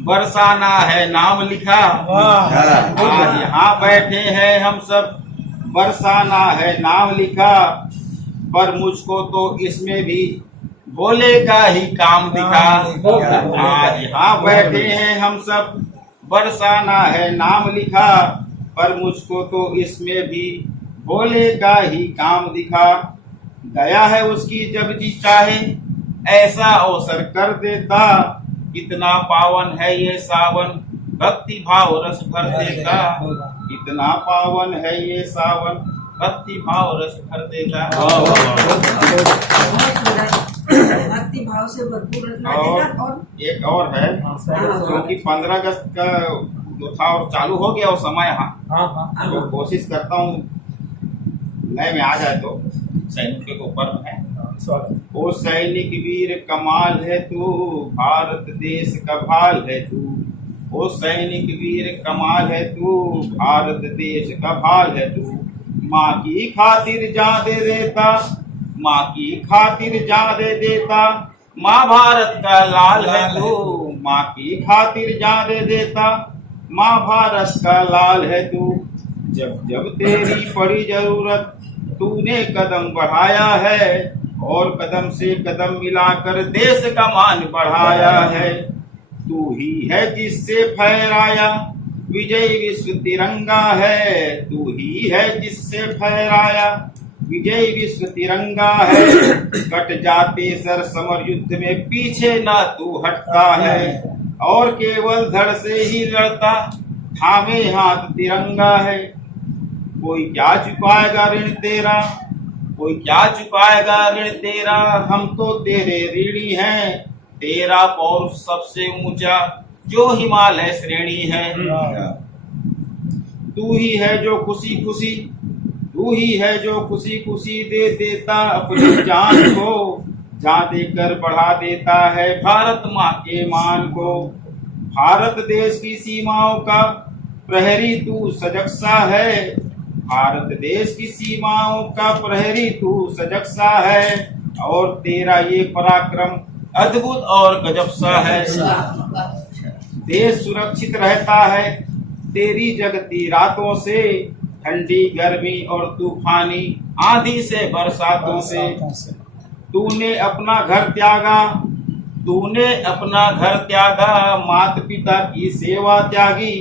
बरसाना है नाम लिखा। आज यहाँ बैठे हैं हम सब, बरसाना है नाम लिखा। पर मुझको तो इसमें भी भोले का ही काम दिखा। आज यहाँ बैठे हैं हम सब, बरसाना है नाम लिखा। पर मुझको तो इसमें भी भोले का ही काम दिखा। दया है उसकी जब जी चाहे, ऐसा अवसर कर देता। कितना पावन है ये सावन, भक्ति भाव रस भर देता। कितना पावन है ये सावन, भक्ति भाव रस भर देता। भक्ति भाव से भरपूर रखना और देगा। और एक और है, क्योंकि 15 अगस्त का जो था और चालू हो गया वो समय यहाँ, तो कोशिश करता हूँ नए में आ जाए तो सैनिक के ऊपर है। ओ सैनिक वीर कमाल है तू, भारत देश का भाल है तू। ओ सैनिक वीर कमाल है तू, भारत देश का भाल है तू। माँ की खातिर जान दे देता, माँ की खातिर जान दे देता, माँ भारत का लाल है तू। माँ की खातिर जान दे देता, माँ भारत का लाल है तू। जब जब तेरी पड़ी जरूरत तूने कदम बढ़ाया है, और कदम से कदम मिलाकर देश का मान बढ़ाया है। तू ही है जिससे फहराया विजय विश्व तिरंगा है, तू ही है जिससे फहराया विजय विश्व तिरंगा है। कट जाते सर समर युद्ध में पीछे ना तू हटता है, और केवल धड़ से ही लड़ता थामे हाथ तिरंगा है। कोई क्या चुकाएगा ऋण तेरा, कोई क्या चुकाएगा ऋण तेरा, हम तो तेरे ऋणी हैं। तेरा पौरुष सबसे ऊंचा जो हिमालय श्रेणी है। तू ही है जो खुशी खुशी, तू ही है जो खुशी खुशी दे देता अपनी जान को, जान देकर बढ़ा देता है भारत माँ के मान को। भारत देश की सीमाओं का प्रहरी तू सजग सा है, भारत देश की सीमाओं का प्रहरी तू सजग सा है। और तेरा ये पराक्रम अद्भुत और गजब सा है। देश सुरक्षित रहता है तेरी जगती रातों से, ठंडी गर्मी और तूफानी आंधी से बरसातों से। तूने अपना घर त्यागा, तूने अपना घर त्यागा, माता पिता की सेवा त्यागी,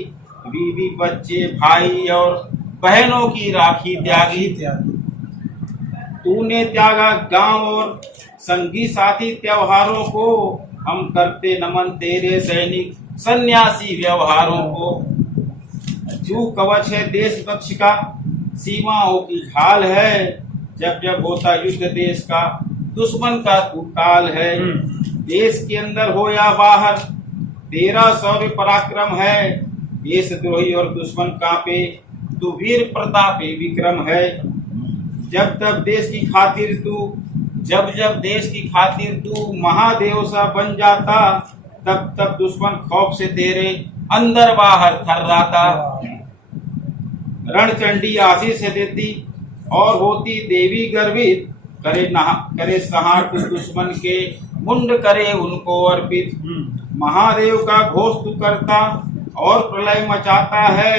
बीवी बच्चे भाई और बहनों की राखी त्यागी। तूने त्यागा गांव और संगी साथी त्योहारों को, हम करते नमन तेरे सैनिक सन्यासी व्यवहारों को। तू कवच है देश पक्ष का, सीमाओं की ढाल है, जब जब होता युद्ध देश का दुश्मन का तू काल है। देश के अंदर हो या बाहर तेरा शौर्य पराक्रम है, देशद्रोही और दुश्मन कांपे तू वीर प्रतापी विक्रम है। जब तब देश की खातिर तू, जब जब देश की खातिर तू महादेव सा बन जाता, तब तब दुश्मन खौफ से तेरे अंदर बाहर थर्राता। रणचंडी आशीष देती और होती देवी गर्वित, करे संहार कुछ दुश्मन के मुंड करे उनको अर्पित। महादेव का घोष तू करता और प्रलय मचाता है,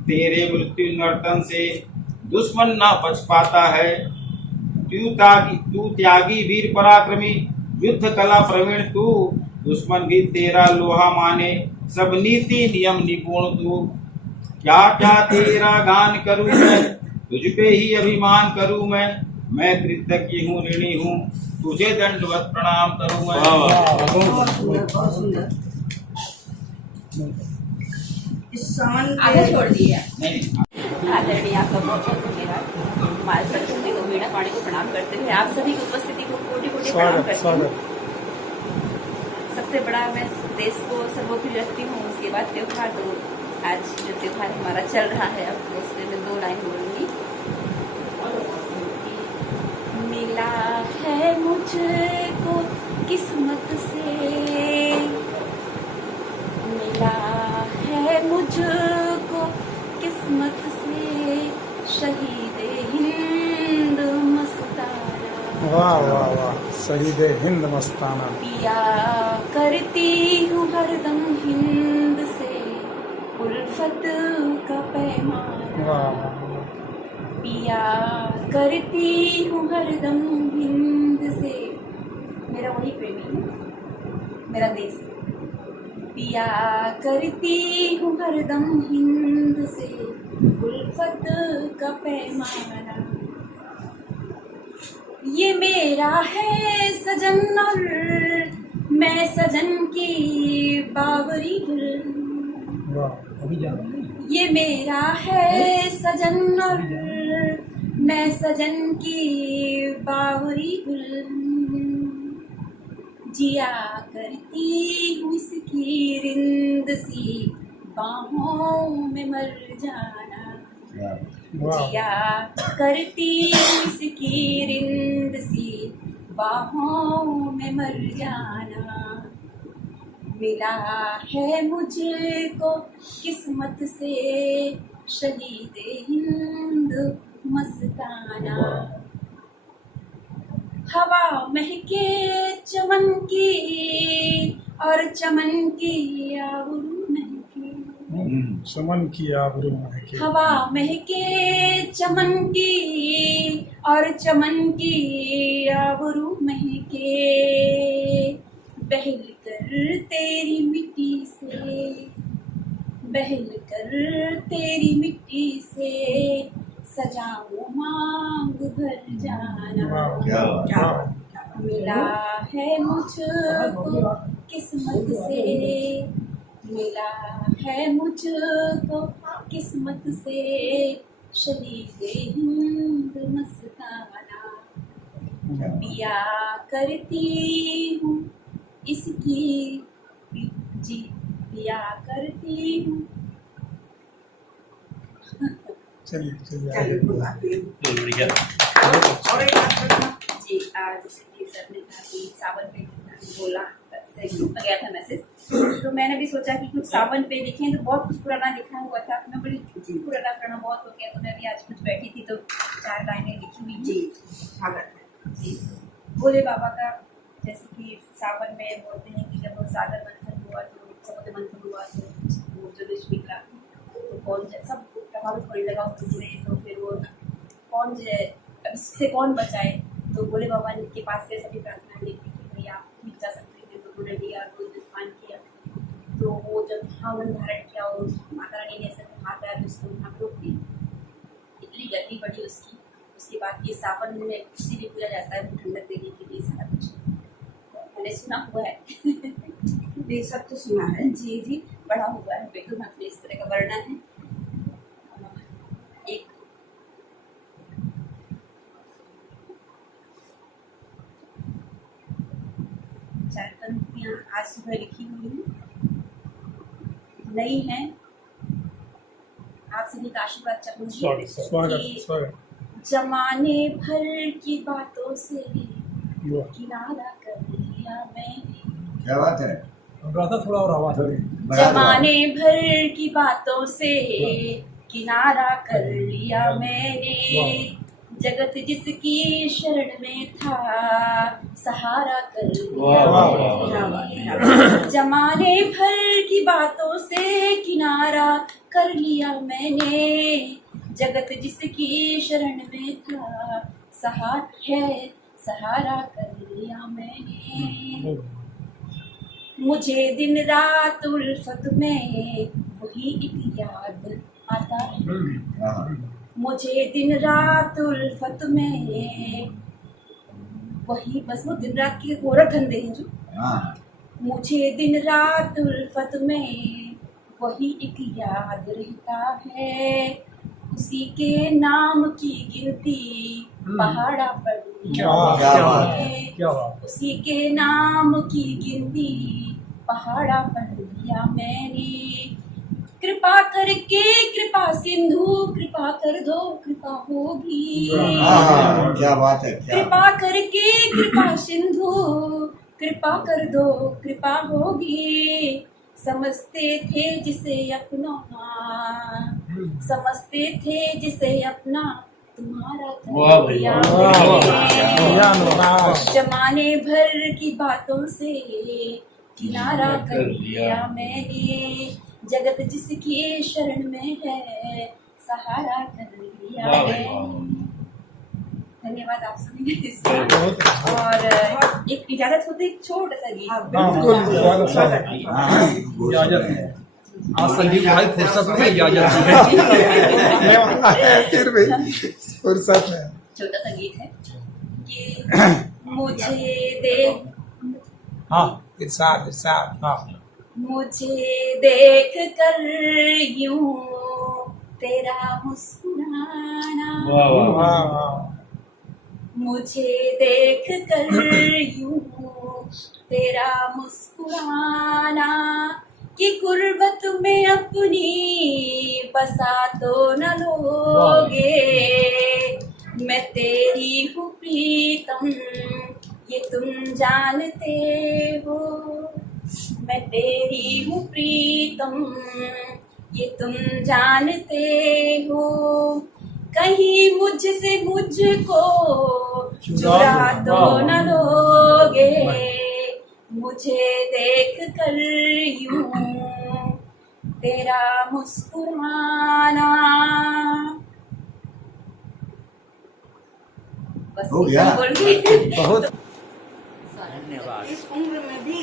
तेरे मृत्यु नर्तन से दुश्मन ना बच पाता है। तू त्यागी वीर पराक्रमी, युद्ध कला प्रवीण तू, दुश्मन भी तेरा लोहा माने, सब नीति नियम निपुण तू। क्या क्या तेरा गान करूं मैं, तुझ पे ही अभिमान करूं मैं कृतज्ञ हूँ ऋणी हूँ, तुझे दंडवत प्रणाम करूं मैं। बहुत सुंदर, बहुत सुंदर। इस सावन आगे छोड़ दिया। आदरणीय आपका बहुत बहुत धन्यवाद। हमारे सरस्वती को वीणा पाणी को प्रणाम करते हुए आप सभी की उपस्थिति को कोटि कोटि प्रणाम करती हूँ। सबसे बड़ा मैं देश को सर्वोपरि रखती हूँ। उसके बाद त्योहार, तो आज जो त्योहार हमारा चल रहा है, अब उसमें मैं 2 लाइन बोलूंगी। मिला है मुझको किस्मत से, मिला है मुझको किस्मत से शहीद हिंद मस्ताना। वाह वाह वाह, शहीद हिंद मस्ताना। पिया करती हूँ हरदम हिंद से उल्फत का पैमाना। वाह, पिया करती हूँ हरदम हिंद से, मेरा वही प्रेमी है, मेरा देश। पिया करती हूँ हरदम हिंद से उल्फत का पैमाना। ये मेरा है सजन और मैं सजन की बावरी गुल। ये मेरा है सजन और मैं सजन की बावरी गुल। जिया करती हूँ इसकी रिंद सी बाहों में मर जाना। जिया करती हूँ इसकी रिंद सी बाहों में मर जाना। मिला है मुझको किस्मत से शहीद हिंद मस्ताना। हवा महके चमन की और चमन की आबरू महके। चमन की आबरू महके। हवा महके चमन की और चमन की आबरू महके। बहल कर तेरी मिट्टी से, बहल कर तेरी मिट्टी से सजाऊं मांग भर जाना। क्या मिला है मुझको किस्मत से, मिला है मुझको किस्मत से शहीद हिंद मस्ताना। पिया करती हूँ इसकी जी, पिया करती हूँ। चलिए चलिए चलिए, आगे। कोई बात नहीं। और एक बात करना जी, जैसे कि सर ने कहा कि सावन पे बोला, ग्रुप में गया था मैसेज, तो मैंने भी सोचा कि कुछ सावन पे लिखें, तो बहुत कुछ पुराना लिखा हुआ था। मैं बड़ी पुराना बहुत हो गया, तो मैं भी आज कुछ बैठी थी तो 4 लाइनें लिखी हुई जी, स्वागत है। जी। भोले बाबा का, जैसे कि सावन में बोलते हैं कि जब सागर मंथन हुआ तो समुद्र मंथन हुआ तो वो जो देश निकला तो कौन सब प्रभावित होने लगा उससे, तो फिर वो कौन इससे कौन बचाए, तो भोले बाबा के पास से सभी प्रार्थना की कि भैया आप मिट जा सकते थे, तो उन्होंने लिया, तो स्नान किया, तो वो जब हावन धारण किया और माता रानी ने ऐसे हाथ आया तो उसको वहाँ रोक दी, इतनी गति बढ़ी उसकी। उसके बाद ये सावन में इसीलिए पूजा जाता है ठंडक देने के लिए, सारा कुछ मैंने सुना हुआ है। ये सब तो सुना है। जी जी, बड़ा हुआ है वेदों में इस तरह का वर्णन है। एक चार पंक्तियां आज सुबह लिखी हुई हैं, नई हैं, आप सभी का आशीर्वाद चाहूंगी स्वागत कि स्वागत। जमाने भर की बातों से किनारा कर लिया मैंने। क्या बात है? थोड़ा और आवाज जमाने भर की बातों से किनारा कर लिया मैंने। जगत जिसकी शरण में था सहारा कर लिया मैंने। जमाने भर की बातों से किनारा कर लिया मैंने। जगत जिसकी शरण में था सहारा कर लिया मैंने। मुझे दिन रात उल्फत में वही एक याद आता है। मुझे दिन रात उल्फत में वही, बस वो दिन रात के गोरख धंधे हैं जो। मुझे दिन रात उल्फत में वही एक याद रहता है। उसी के नाम की गिनती पहाड़ा पर क्या उसी के नाम की गिनती पहाड़ा पर दिया मैंने। कृपा करके कृपा सिंधु कृपा कर दो कृपा होगी। क्या बात है? कृपा करके कृपा सिंधु कृपा कर दो कृपा होगी। समझते थे जिसे अपना, समझते थे जिसे अपना तुम्हारा कर दिया मैंने। जमाने भर की बातों से किनारा कर लिया मैंने। जगत जिसकी शरण में है सहारा कर लिया मैंने। धन्यवाद आप सभी ने इसको। और एक इजाजत होती, एक छोटा सा गीत। आज संजीव भाई फुर्सत में इजाजत फिर भी फुर्सत है। छोटा सा गीत है कि मुझे देख, हाँ इरशाद हाँ। मुझे देख कर यूं तेरा मुस्कुराना, मुझे देख कर यूं तेरा मुस्कुराना। कि गुर्बत में अपनी बसा तो न लोगे। मैं तेरी हूँ प्रीतम ये तुम जानते हो। मैं तेरी ये तुम जानते हो, कहीं मुझसे मुझको चुरा तो न लोगे, मुझे देख कर यूं तेरा मुस्कुराना। बस हो गया। बोल के बहुत इस उम्र में भी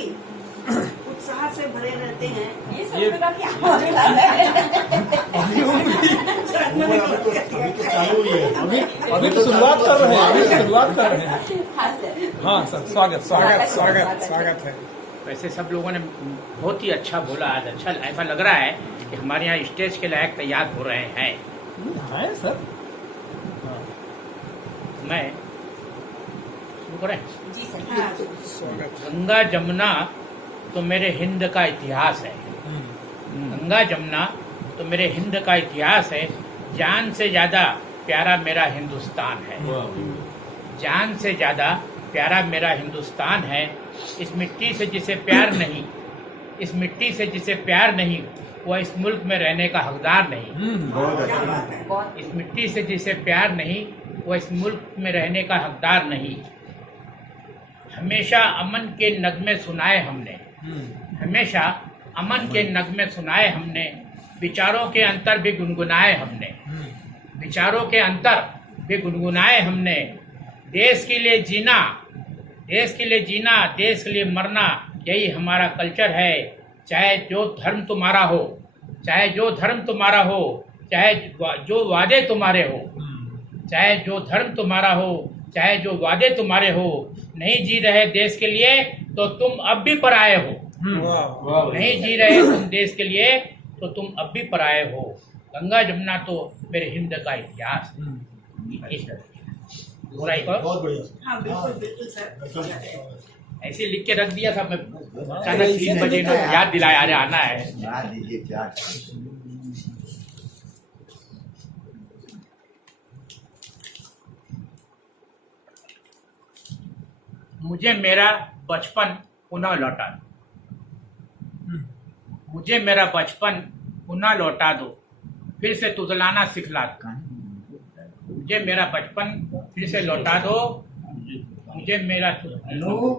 उत्साह से भरे रहते हैं। ये सब का क्या मामला है? चालू ही है। अभी तो शुरुआत कर रहे हैं, अभी तो शुरुआत कर रहे हैं। हाँ सर, हाँ सर, स्वागत स्वागत स्वागत। स्वागत स्वागत है। वैसे सब लोगों ने बहुत ही अच्छा बोला आज। अच्छा ऐसा लग रहा है कि हमारे यहाँ स्टेज के लायक तैयार हो रहे हैं। है सर। मैं शुरू करें? जी सर। स्वागत। गंगा जमुना तो मेरे हिंद का इतिहास है। गंगा जमुना तो मेरे हिंद का इतिहास है। जान से ज्यादा प्यारा मेरा हिंदुस्तान है। जान से ज्यादा प्यारा मेरा हिंदुस्तान है। इस मिट्टी से जिसे प्यार नहीं, इस मिट्टी से जिसे प्यार नहीं, वह इस मुल्क में रहने का हकदार नहीं। बहुत अच्छी बात है। इस मिट्टी से जिसे प्यार नहीं, वह इस मुल्क में रहने का हकदार नहीं। हमेशा अमन के नगमे सुनाए हमने, हमेशा अमन के नगमे सुनाए हमने। विचारों के अंतर भी गुनगुनाए हमने, विचारों के अंतर भी गुनगुनाए हमने। देश के लिए जीना, देश के लिए जीना, देश के लिए मरना, यही हमारा कल्चर है। चाहे जो धर्म तुम्हारा हो, चाहे जो धर्म तुम्हारा हो, चाहे जो वादे तुम्हारे हो, चाहे जो धर्म तुम्हारा हो, चाहे जो वादे तुम्हारे हो, नहीं जी रहे देश के लिए तो तुम अब भी पराए हो। नहीं जी रहे तुम देश के लिए तो तुम अब भी पराए हो। गंगा जमुना तो मेरे हिंद का इतिहास है। बुराई को बहुत बढ़िया। हाँ बिल्कुल बिल्कुल सर। ऐसे लिख के रख दिया था। मैं अचानक 3 बजे ना याद दिलाया अरे आना है। बना दीजिए चार। मुझे मेरा बचपन पुनः लौटा दो, मुझे मेरा बचपन पुनः लौटा दो, फिर से तुतलाना सिखला दो। मुझे मेरा बचपन फिर से लौटा दो, मुझे मेरा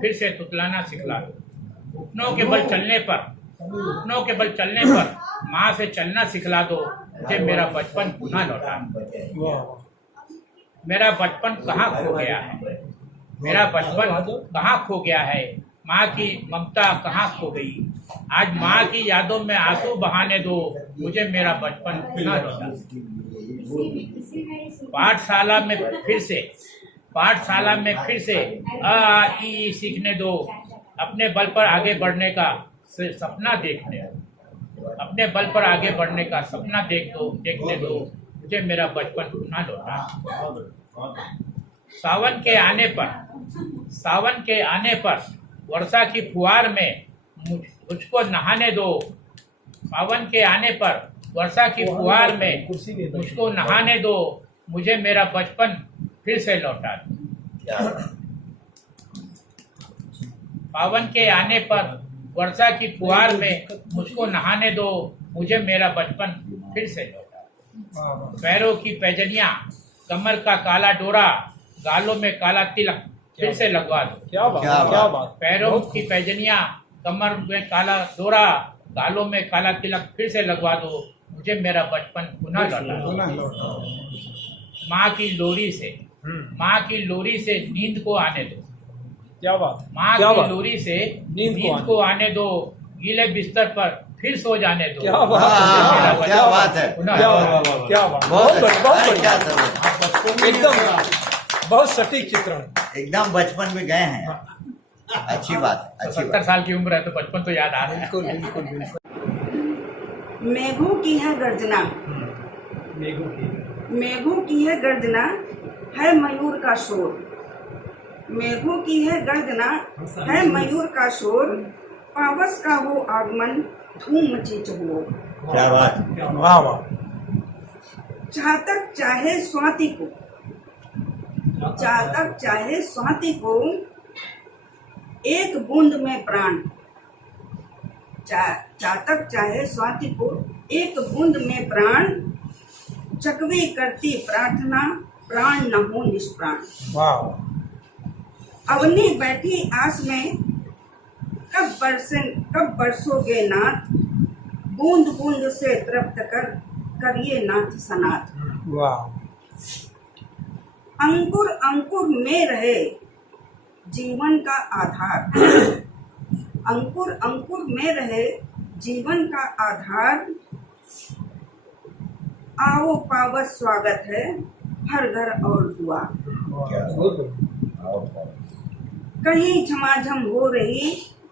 फिर से तुतलाना सिखला दो। घुटनों के बल चलने पर, घुटनों के बल चलने पर माँ से चलना सिखला दो। मुझे मेरा बचपन पुनः लौटा दो। मेरा बचपन कहाँ खो गया है, मेरा बचपन कहाँ खो गया है। माँ की ममता कहाँ खो गई। आज माँ की यादों में आंसू बहाने दो, मुझे मेरा बचपन पुनः लौटा दो। पाठशाला में फिर से, पाठशाला में फिर से अ आ इ ई सीखने दो। अपने बल पर आगे बढ़ने का सपना देखने दो, अपने बल पर आगे बढ़ने का सपना देखने दो। मुझे मेरा बचपन पुनः लौटा दो। सावन के आने पर, सावन के आने पर वर्षा की फुहार में मुझको नहाने दो। सावन के आने पर वर्षा की फुहार में मुझको नहाने दो। मुझे मेरा बचपन फिर से लौटा दो। सावन के आने पर वर्षा की फुहार में मुझको नहाने दो। मुझे मेरा बचपन फिर से लौटा दो। पैरों की पैजनियां, कमर का काला डोरा, गालों में काला तिलक फिर से लगवा दो। क्या बात, क्या बात। पैरों की पैजनियां, कमर में काला डोरा, गालों में काला तिलक फिर से लगवा दो। मुझे मेरा बचपन पुनः लौटा दो। माँ की लोरी से, माँ की लोरी से नींद को आने दो। क्या बात, माँ की लोरी से नींद को आने दो। गीले बिस्तर पर फिर सो जाने दो। क्या बात है, क्या बात है, क्या बात। बहुत बहुत बढ़िया। एकदम बहुत सटीक चित्रण। एकदम बचपन में गए हैं। अच्छी बात, अच्छी 70 बात। साल की उम्र है तो बचपन तो याद आ रहा है। बिल्कुल बिल्कुल बिल्कुल। मेघों की है गर्जना, मेघों की, मेघों की है गर्जना, है मयूर का शोर। मेघों की है गर्जना, है मयूर का शोर। पावस का हो आगमन, धूम मची हो। क्या बात। वाह वाह। चातक चाहे स्वाति को, चातक चाहे स्वाति को, एक बूंद में प्राण। चातक चाहे स्वाति को, एक बूंद में प्राण चकवी करती प्रार्थना, प्राण न हो निष्प्राण। अवनी बैठी आस में कब बरसोगे नाथ, बूंद बूंद से तृप्त करिए नाथ सनाथ। अंकुर अंकुर में रहे जीवन का आधार, अंकुर अंकुर में रहे जीवन का आधार। आओ पावत स्वागत है हर घर और द्वार। कहीं झमाझम हो रही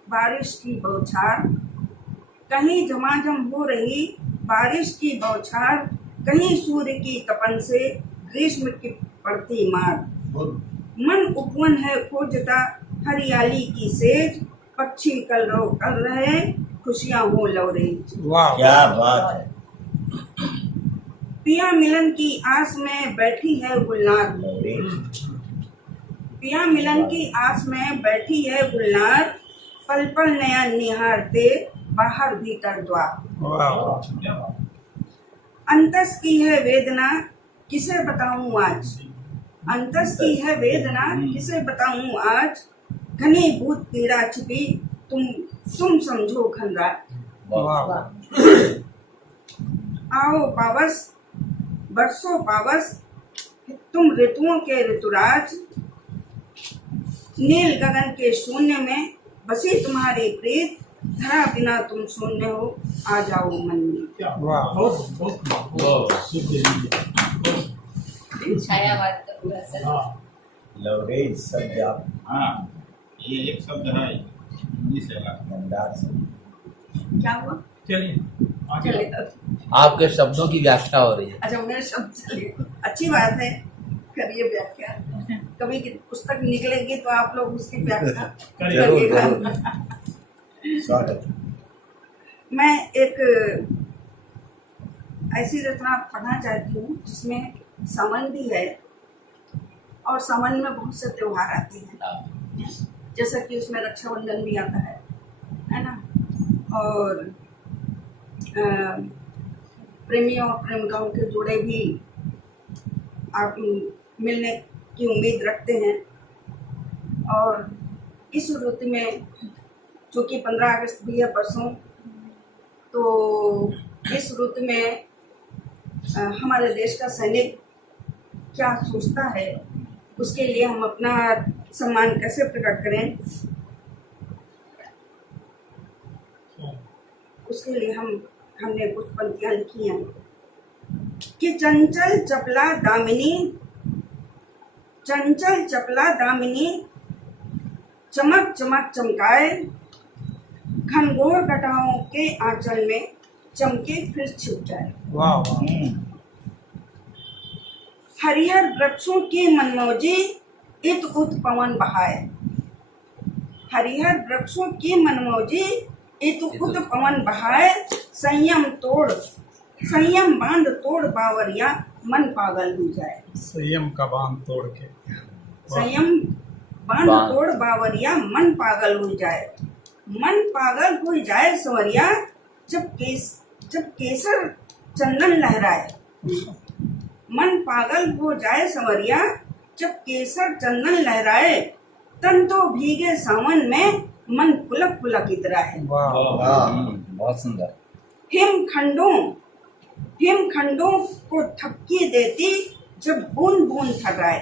बारिश की बौछार, कहीं झमाझम हो रही बारिश की बौछार, कहीं सूर्य की तपन से ग्रीष्म की पड़ती मार। मन उपवन है खोजता हरियाली की सेज, पक्षी कलरव कर रहे खुशियां हो लवरेज। क्या बात है। पिया मिलन की आस में बैठी है गुलनार, पिया मिलन की आस में बैठी है गुलनार, पल पल नया निहारते बाहर भीतर द्वार। अंतस की है वेदना किसे बताऊं आज, अंतस की है वेदना किसे बताऊं आज, घनीभूत पीड़ा छिपी तुम समझो घनरात। आओ पावस बरसो पावस तुम ऋतुओं के ऋतुराज, नील गगन के शून्य में बसी तुम्हारी प्रीत, धरा बिना तुम शून्य हो आ जाओ मन में। लवरेज शब्द आप, हाँ ये एक शब्द है हिंदी से मंदार शब्द। क्या हुआ? चलिए चलिए। आपके शब्दों की व्याख्या हो रही है। अच्छा मेरे शब्द चलिए, अच्छी बात है, करिए व्याख्या। कभी की पुस्तक निकलेगी तो आप लोग उसकी व्याख्या करिएगा। स्वागत। मैं एक ऐसी रचना पढ़ना चाहती हूँ जिसमें समन भी है और समन में बहुत से त्योहार आते हैं, जैसा कि उसमें रक्षाबंधन भी आता है ना, और प्रेमियों और प्रेमिकाओं के जोड़े भी आप मिलने की उम्मीद रखते हैं। और इस ऋतु में चूँकि 15 अगस्त भी है परसों, तो इस ऋतु में हमारे देश का सैनिक क्या सोचता है, उसके लिए हम अपना सम्मान कैसे प्रकट करें, उसके लिए हमने कुछ पंक्तियाँ लिखी हैं कि चंचल चपला दामिनी चमक चमक चमकाए, घनघोर घटाओं के आंचल में चमके फिर छिप जाए। हरिहर वृक्षों की मनमौजी इत उत पवन बहाए, हरिहर वृक्षों की मनमौजी इत उत पवन बहाए, संयम बांध तोड़ बावरिया मन पागल हो जाए। संयम का बांध तोड़ के, संयम बांध तोड़ बावरिया मन पागल हो जाए, मन पागल हो जाए संवरिया जब केसर चंदन लहराए, मन पागल हो जाए संवरिया जब केसर चंदन लहराए, तन तो भीगे सावन में मन पुलक पुलक इतराए। बहुत सुंदर। हिमखंडों को थपकी देती जब बूंद बूंद थर्राए,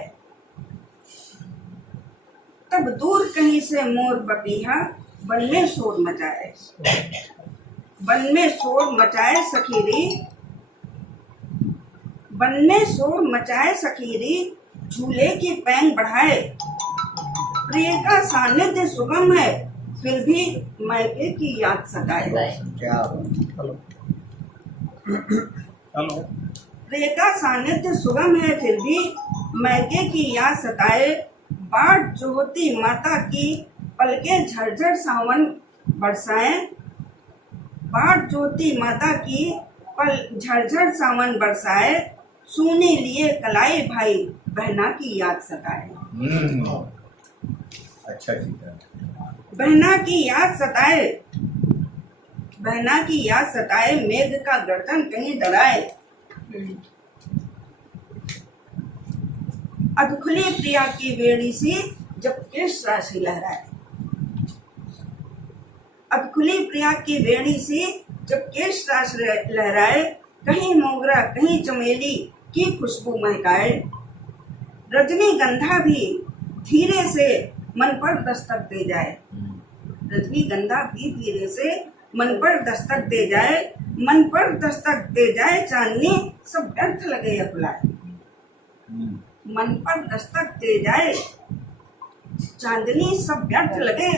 तब दूर कहीं से मोर बपीहा वन में शोर मचाए, वन में शोर मचाए सखीरी, वन में शोर मचाए सखीरी, झूले की पैंग बढ़ाए, प्रिय का सानिध्य सुगम है फिर भी मायके की याद सताए। क्या हेलो, प्रिय का सानिध्य सुगम है फिर भी मायके की याद सताए, बाट जो होती माता की पलके झरझर सावन बरसाए, बाट ज्योति माता की पल झरझर सावन बरसाए, सुनी लिए कलाई भाई बहना की याद सताए। अच्छा ठीक है। बहना की याद सताए, बहना की याद सताए, मेघ का गर्दन कहीं डराए। अधखुली प्रिया की वेणी सी जब केश राशि लहराए। अधखुली प्रिया की वेणी सी जब केश राशि लहराए, कहीं मोगरा कहीं चमेली की खुशबू महकाए। रजनीगंधा भी धीरे से मन पर दस्तक दे जाए। रजनीगंधा भी धीरे से मन पर दस्तक दे जाए। मन पर दस्तक दे जाए, चांदनी सब व्यर्थ लगे अपलाए। मन पर दस्तक दे जाए, चांदनी सब व्यर्थ लगे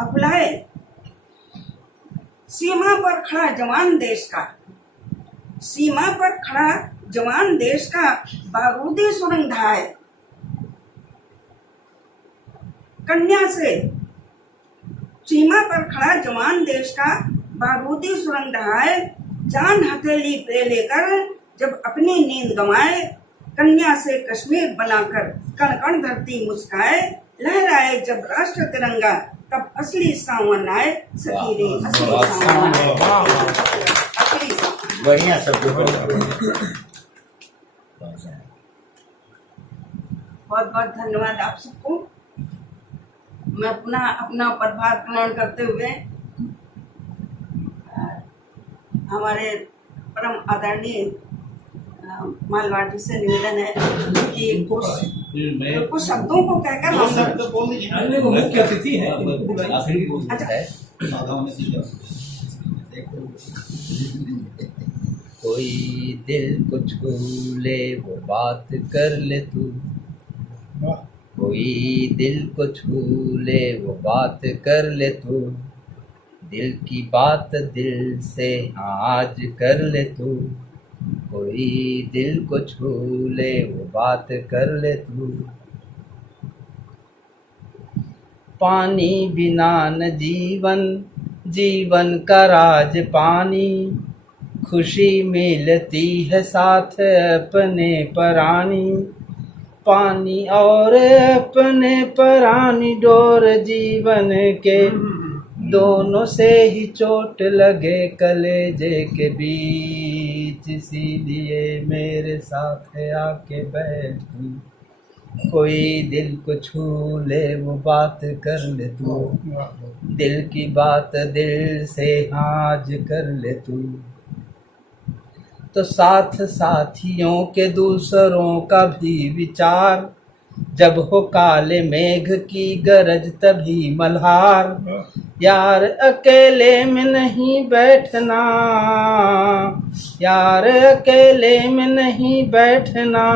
अपलाए। सीमा पर खड़ा जवान देश का, सीमा पर खड़ा जवान देश का बारूदी सुरंग ढाए। कन्या से सीमा पर खड़ा जवान देश का बारूदी सुरंग ढहाए। जान हथेली पे लेकर जब अपनी नींद गंवाए, कन्या से कश्मीर बनाकर कण कण धरती मुस्काए। लहराए जब राष्ट्र तिरंगा तब असली सावन आए। सखी रे असली सावन आए, असली सावन। बढ़िया सब बहुत बहुत धन्यवाद आप सबको। मैं पुनः अपना पदभार ग्रहण करते हुए हमारे परम आदरणीय मालवाड़ी से निवेदन है कि कुछ शब्दों को कहकर हम मुख्य अतिथि है। कोई दिल को छू ले वो बात कर ले तू, कोई दिल को छू ले वो बात कर ले तू, दिल की बात दिल से आज कर ले तू, कोई दिल को छू ले वो बात कर ले तू। पानी बिना न जीवन, जीवन का राज पानी, खुशी मिलती है साथ अपने परानी। पानी और अपने परानी डोर जीवन के, दोनों से ही चोट लगे कलेजे के बीच। इसीलिए मेरे साथ आके बैठ तू, कोई दिल को छू ले वो बात कर ले तू, दिल की बात दिल से आज कर ले तू। तो साथ साथियों के दूसरों का भी विचार, जब हो काले मेघ की गरज तभी मल्हार। यार अकेले में नहीं बैठना, यार अकेले में नहीं बैठना,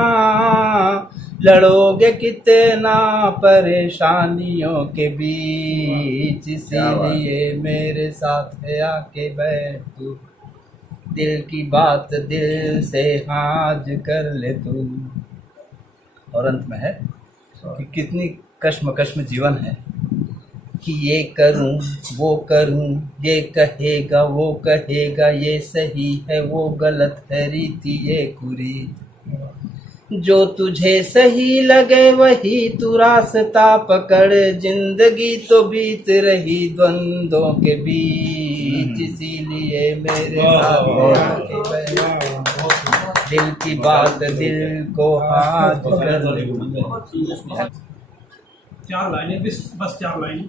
लड़ोगे कितना परेशानियों के बीच। इसीलिए मेरे साथ आके बैठ तू, दिल की बात दिल से आज कर ले तू। और अंत में है कि कितनी कश्मकश में जीवन है कि ये करूं वो करूं, ये कहेगा वो कहेगा, ये सही है वो गलत है, रीति ये कुरीत। जो तुझे सही लगे वही तू रास्ता पकड़, जिंदगी तो बीत रही द्वंद्वों के बीच। इसीलिए मेरे साथ दिल की बात दिल को हाथ कर। चार लाइनें, बस 4 लाइनें।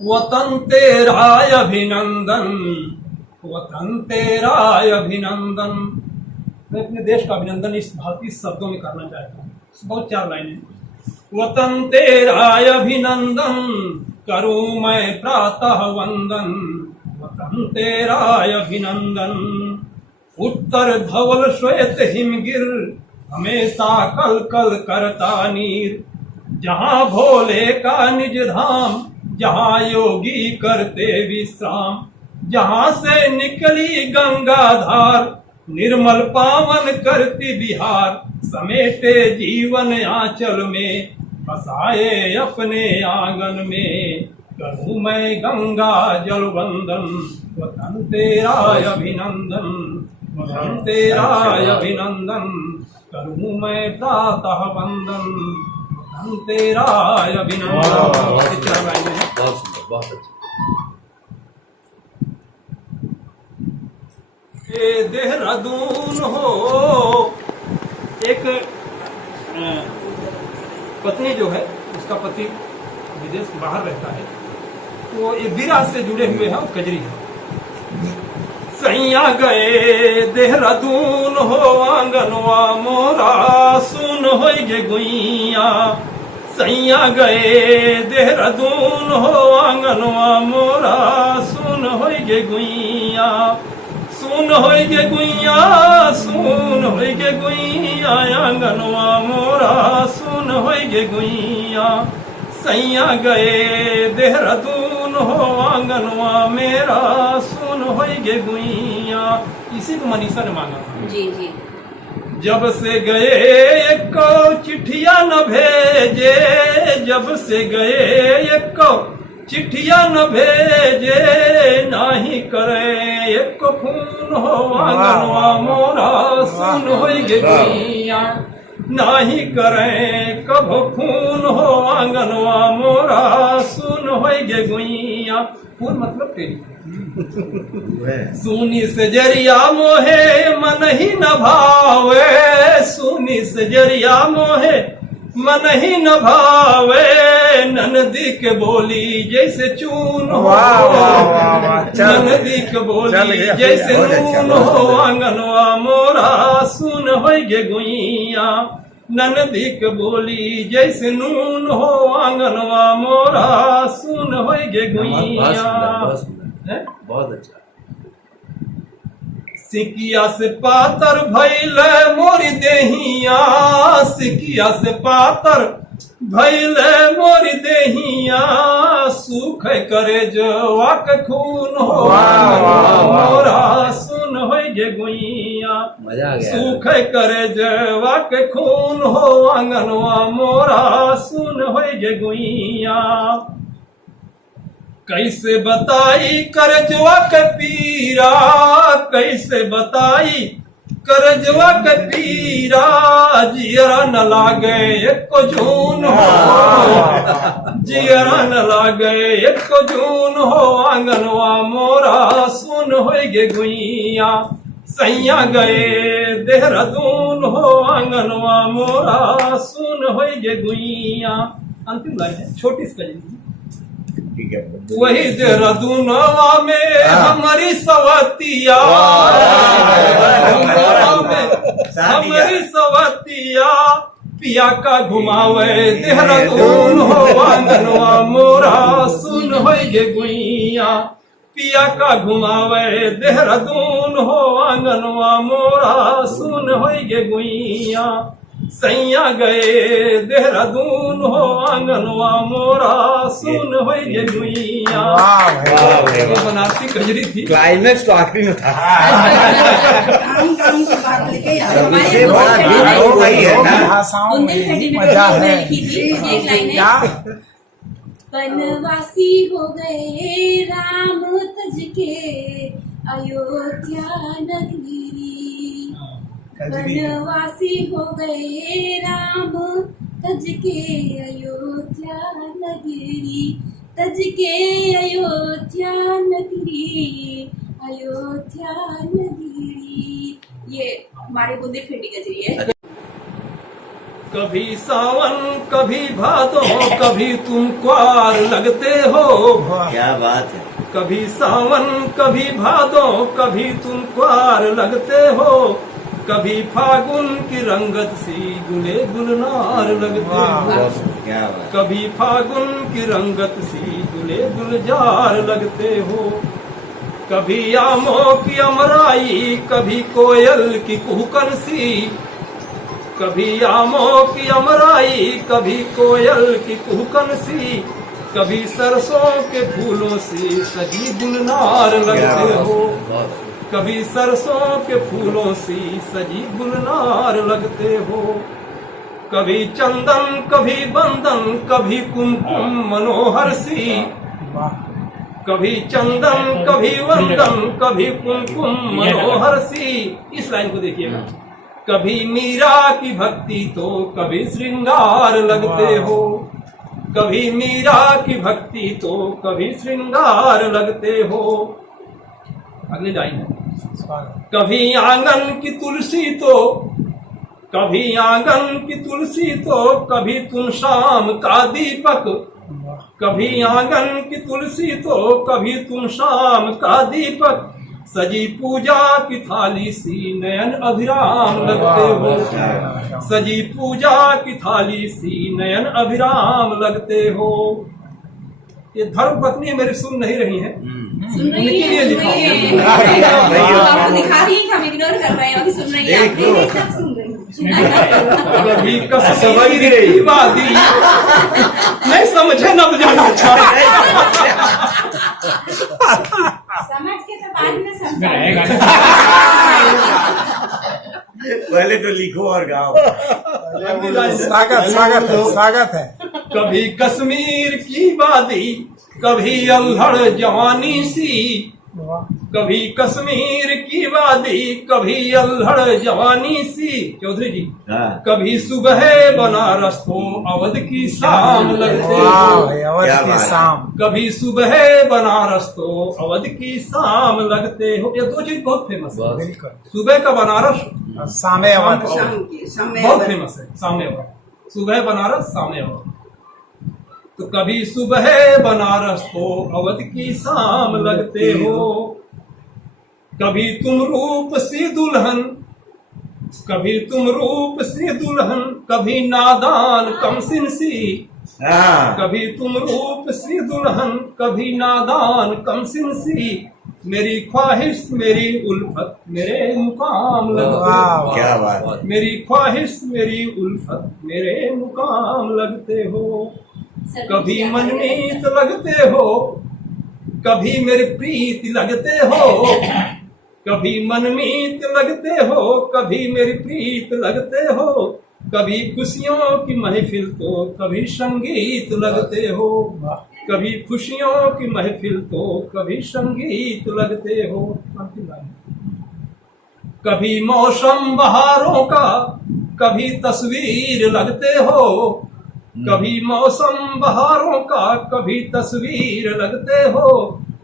वतन तेरा अभिनंदन, वतन तेरा अभिनंदन। मैं अपने देश का अभिनंदन इस भारतीय शब्दों में करना चाहता हूँ। बहुत 4 लाइनें। वतन तेरा अभिनंदन, करूँ मैं प्रातः वंदन, वतन तेरा अभिनंदन। उत्तर धवल श्वेत हिमगिर, हमेशा कल कल करता नीर। जहाँ भोले का निज धाम, जहाँ योगी करते विश्राम। जहाँ से निकली गंगा धार, निर्मल पावन करती बिहार। समेटे जीवन आंचल में, बसाए अपने आंगन में। करूँ मैं गंगा जल वंदन, वतन तेरा अभिनंदन, वतन तेरा अभिनंदन। करूँ मैं प्रातः वंदन, वतन तेरा अभिनंदन। बहुत सुंदर, बहुत अच्छा। ये देहरादून हो। एक पत्नी जो है उसका पति विदेश बाहर रहता है, वो ये विराट से जुड़े हुए हैं, कजरी है। सैया गए देहरादून हो आंगनवा मोरा सुन हो गे गुइया। सैया गए देहरादून हो आंगनवा मोरा सुन हो गे गुइया। सुन हो गे गुइया, सुन हो गे गुइया, आंगनवा मोरा सुन हो गे गुइया। सैया गए देहरादून हो आंगनवा मेरा सुन हो गे गुइया। इसी को मनीषा ने मांगा था। जी जी। जब से गए एक चिट्ठिया न भेजे, जब से गए एक चिट्ठिया न भेजे, नाही करे एक खून हो आंगनवा मोरा सुन हो गे गुइया। नाही करे कब खून हो आंगनवा मोरा सुन हो गे गुइया। खून मतलब तेरी सुनी से जरिया मोहे मन ही न भावे। सुनी से जरिया मोहे मन ही न भावे। ननदी के बोली जैसे चून हो, ननदी के बोली जैसे नून हो आंगनवा मोरा सुन हो गे गुइया। ननदी के बोली जैसे नून हो आंगनवा मोरा सुन हो गे गुइया। बहुत अच्छा। सिकिया से पातर भइल मोरी देहिया। सिकिया से पातर भइल मोरी देहिया। सुख करे जवा के खून हो मोरा सुन हो गे गुइया। मजा आ गया। सुख करे जवा के खून हो आंगनवा मोरा सुन हो गे गुइया। कैसे बताई करजवा के पीरा, कैसे बताई करजवा के पीरा। जियरा न लागे एको जून हो, जियरा न लागे एको जून हो आंगनवा मोरा सुन हो गे गुइया। सैया गए देहरादून हो आंगनवा मोरा सुन हो गे गुइया। अंतिम लाइन है, छोटी सी कली। वही देहरादूनवा में हमारी सवतिया, हमारी सवतिया। पिया का घुमावे देहरादून हो आंगनवा मोरा सुन हो गे गुइया। पिया का घुमावे देहरादून हो आंगनवा मोरा सुन हो गे गुइया। सैया गए देहरादून हो आंगनवा मोरा सुन हो गे गुइया। ये बनारसी कजरी थी। क्लाइमेक्स तो आखिरी में था। काम काम की बात लेके यार सबसे बड़ा गीत तो वही है ना। मजा है। एक लाइन है। वनवासी हो गए राम तज के अयोध्या नगरी। वनवासी हो गए राम तज के अयोध्या नगरी। तज के अयोध्या नगरी, अयोध्या नगरी। ये हमारे बुंदेलखंडी कजरी है। कभी सावन कभी भादो कभी तुम क्वार लगते हो। क्या बात है। कभी सावन कभी भादो कभी तुम क्वार लगते हो। कभी फागुन की रंगत सी गुले गुलनार लगते हो। क्या बात। कभी फागुन की रंगत सी गुले गुलजार लगते हो। कभी आमों की अमराई कभी कोयल की कुहकन सी। कभी आमों की अमराई कभी कोयल की कुहकन सी। कभी सरसों के फूलों से सजी गुलनार लगते हो। कभी सरसों के फूलों से सजी गुलनार लगते हो। कभी चंदन कभी बंदन कभी कुमकुम मनोहर सी। कभी चंदन कभी वंदन कभी कुमकुम मनोहर सी। इस लाइन को देखिएगा। कभी मीरा की भक्ति तो कभी श्रृंगार लगते हो। कभी मीरा की भक्ति तो कभी श्रृंगार लगते हो। अगली लाइन है। कभी आंगन की तुलसी तो कभी आंगन की तुलसी तो कभी तुम शाम का दीपक, कभी आंगन की तुलसी तो कभी तुम शाम का दीपक, सजी पूजा की थाली सी नयन अभिराम लगते हो, सजी पूजा की थाली सी नयन अभिराम लगते हो। ये धर्म पत्नी मेरी सुन नहीं रही है, उनके लिए लिखा आपको दिखा रही है कि हम इग्नोर कर रहे हैं, अभी सुन रही हैं, आप सब सुन रही हैं। कभी कश्मीर की वादी नहीं समझे न तो जाना समझ के तो बाद में समझा पहले तो लिखो और गाओ। स्वागत स्वागत है, स्वागत है। कभी कश्मीर की वादी कभी अल्हड़ जवानी सी, कभी कश्मीर की वादी कभी अल्हड़ जवानी सी। चौधरी जी, कभी सुबह बनारस तो अवध की शाम लगते हो, अवध की शाम, कभी सुबह बनारस तो अवध की शाम लगते हो। ये दो चीज बहुत फेमस है, बिल्कुल। सुबह का बनारस, सामे अवध, बहुत फेमस है। सामे अवध, सुबह बनारस सामे अवध। तो कभी सुबह बनारस तो अवध की शाम लगते हो, कभी तुम रूप सी दुल्हन, कभी तुम रूप सी दुल्हन, कभी नादान कमसिन सी, कभी तुम रूप सी दुल्हन, कभी नादान कमसिन सी, मेरी ख्वाहिश मेरी उल्फत मेरे मुकाम लगते हो, क्या बात, मेरी ख्वाहिश मेरी उल्फत मेरे मुकाम लगते हो। कभी मनमीत लगते हो, कभी मेरी प्रीति लगते हो, कभी मनमीत लगते हो, कभी मेरी प्रीत लगते हो, कभी खुशियों की महफिल तो कभी संगीत लगते हो, कभी खुशियों की महफिल तो कभी संगीत लगते हो। कभी मौसम बहारों का कभी तस्वीर लगते हो, कभी मौसम बहारों का कभी तस्वीर लगते हो,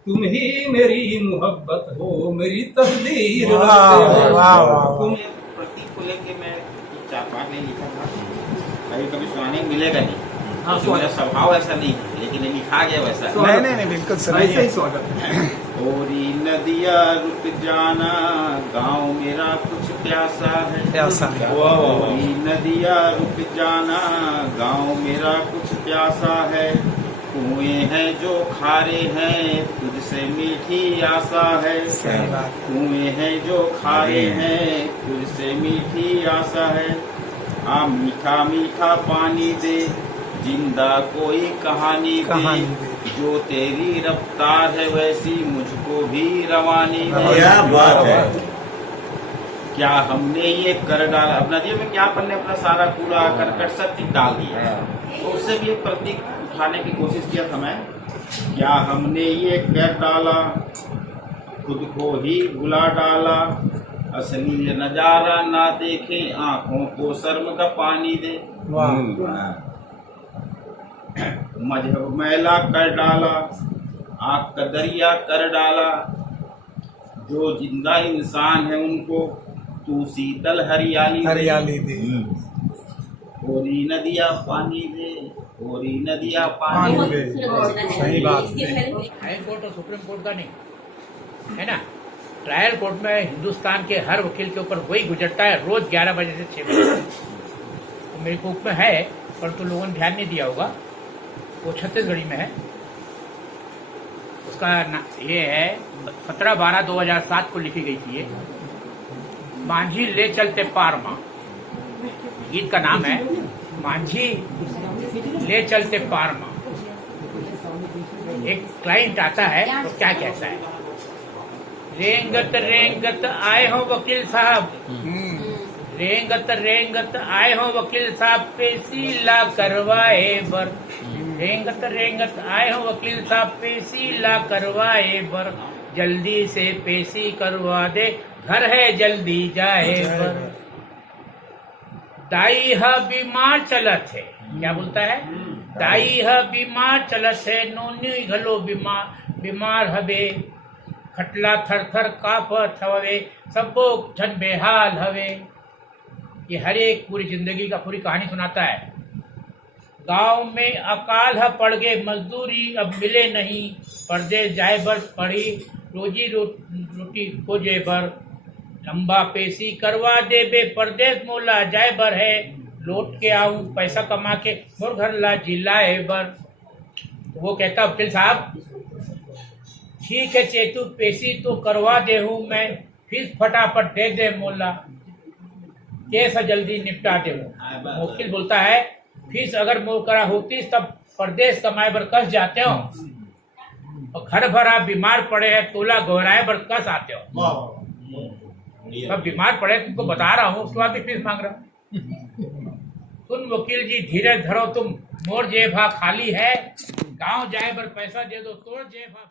तुम ही मेरी मोहब्बत हो मेरी तकदीर लगते हो। तुम प्रतीक को लेके मैं 4-5 नहीं लिखा था, कभी कभी सुनाने मिलेगा नहीं। हाँ, तो मेरा स्वभाव ऐसा नहीं है, लेकिन लिखा गया वैसा। नहीं बिल्कुल सही स्वागत। ओरी नदिया रुक जाना गांव मेरा कुछ प्यासा है, प्यासा है। ओरी नदिया रुक जाना गांव मेरा कुछ प्यासा है, कुएं हैं जो खारे हैं तुझसे मीठी आशा है, कुएं हैं जो खारे हैं तुझसे मीठी आशा है, आ मीठा मीठा पानी दे जिंदा कोई कहानी दे, जो तेरी रफ्तार है वैसी मुझको भी रवानी दे। क्या बात है। क्या हमने ये कर डाला, अब नदियों में क्या अपन ने अपना सारा कूड़ा करकट सब चीज डाल दिया, तो उससे भी एक प्रतीक उठाने की कोशिश किया था मैं। क्या हमने ये कर डाला खुद को ही भुला डाला, असली नजारा ना देखे आंखों को शर्म का पानी दे, मजहब मैला कर डाला आग का दरिया कर डाला, जो जिंदा इंसान है उनको तू शीतल हरियाली दे, ओरी नदिया पानी दे, ओरी नदिया पानी दे। सही बात है। हाई कोर्ट और सुप्रीम कोर्ट का नहीं है ना, ट्रायल कोर्ट में हिंदुस्तान के हर वकील के ऊपर वही गुजरता है रोज 11 बजे से 6 बजे तक। तो मेरी बुक में है पर तो लोगों ने ध्यान नहीं दिया होगा, वो छत्तीसगढ़ी में है। उसका ये है 17/12/2007 को लिखी गई थी ये, मांझी ले चलते पारमा, गीत का नाम है मांझी ले चलते पारमा। एक क्लाइंट आता है तो क्या कहता है, रेंगत रेंगत आए हो वकील साहब, रेंगत रेंगत आए हो वकील साहब, पेशी ला करवाए बर, रेंगत रेंगत आए हो वकील साहब, पेशी ला करवाए बर, जल्दी से पेशी करवा दे, घर है जल्दी जाए बर। दाई ह बीमार चलत है, क्या बोलता है, दाई ह बीमार चलत है, नोनी घलो बीमार हबे, खटला थर थर कापत हवे, सबो जन बेहाल हवे। ये हर एक पूरी जिंदगी का पूरी कहानी सुनाता है। गांव में अकाल ह पड़ गए, मजदूरी अब मिले नहीं, परदेश जाए बर पड़ी, रोजी रोटी खोजे बर, लंबा पेशी करवा दे बे, परदेश मोला जाए बर है, लौट के आऊं पैसा कमा के मोर घर ला जिलाए बर। तो वो कहता वकील साहब, ठीक है चेतू, पेशी तो करवा दे हूँ मैं, फीस फटाफट दे दे मोला, केस जल्दी निपटा दे। वकील बोलता है, फीस अगर मोर करा होती तब परदेश कमाए बर कस जाते हो, और घर भरा बीमार पड़े हैं, तोला गहराए बर कस आते हो। अब बीमार पड़े तुमको बता रहा हूँ, उसके बाद भी फीस मांग रहा हूँ। सुन वकील जी, धीरज धरो तुम, मोर जेबा खाली है, गांव जाए बर पैसा दे दो, तोड़ जेबा।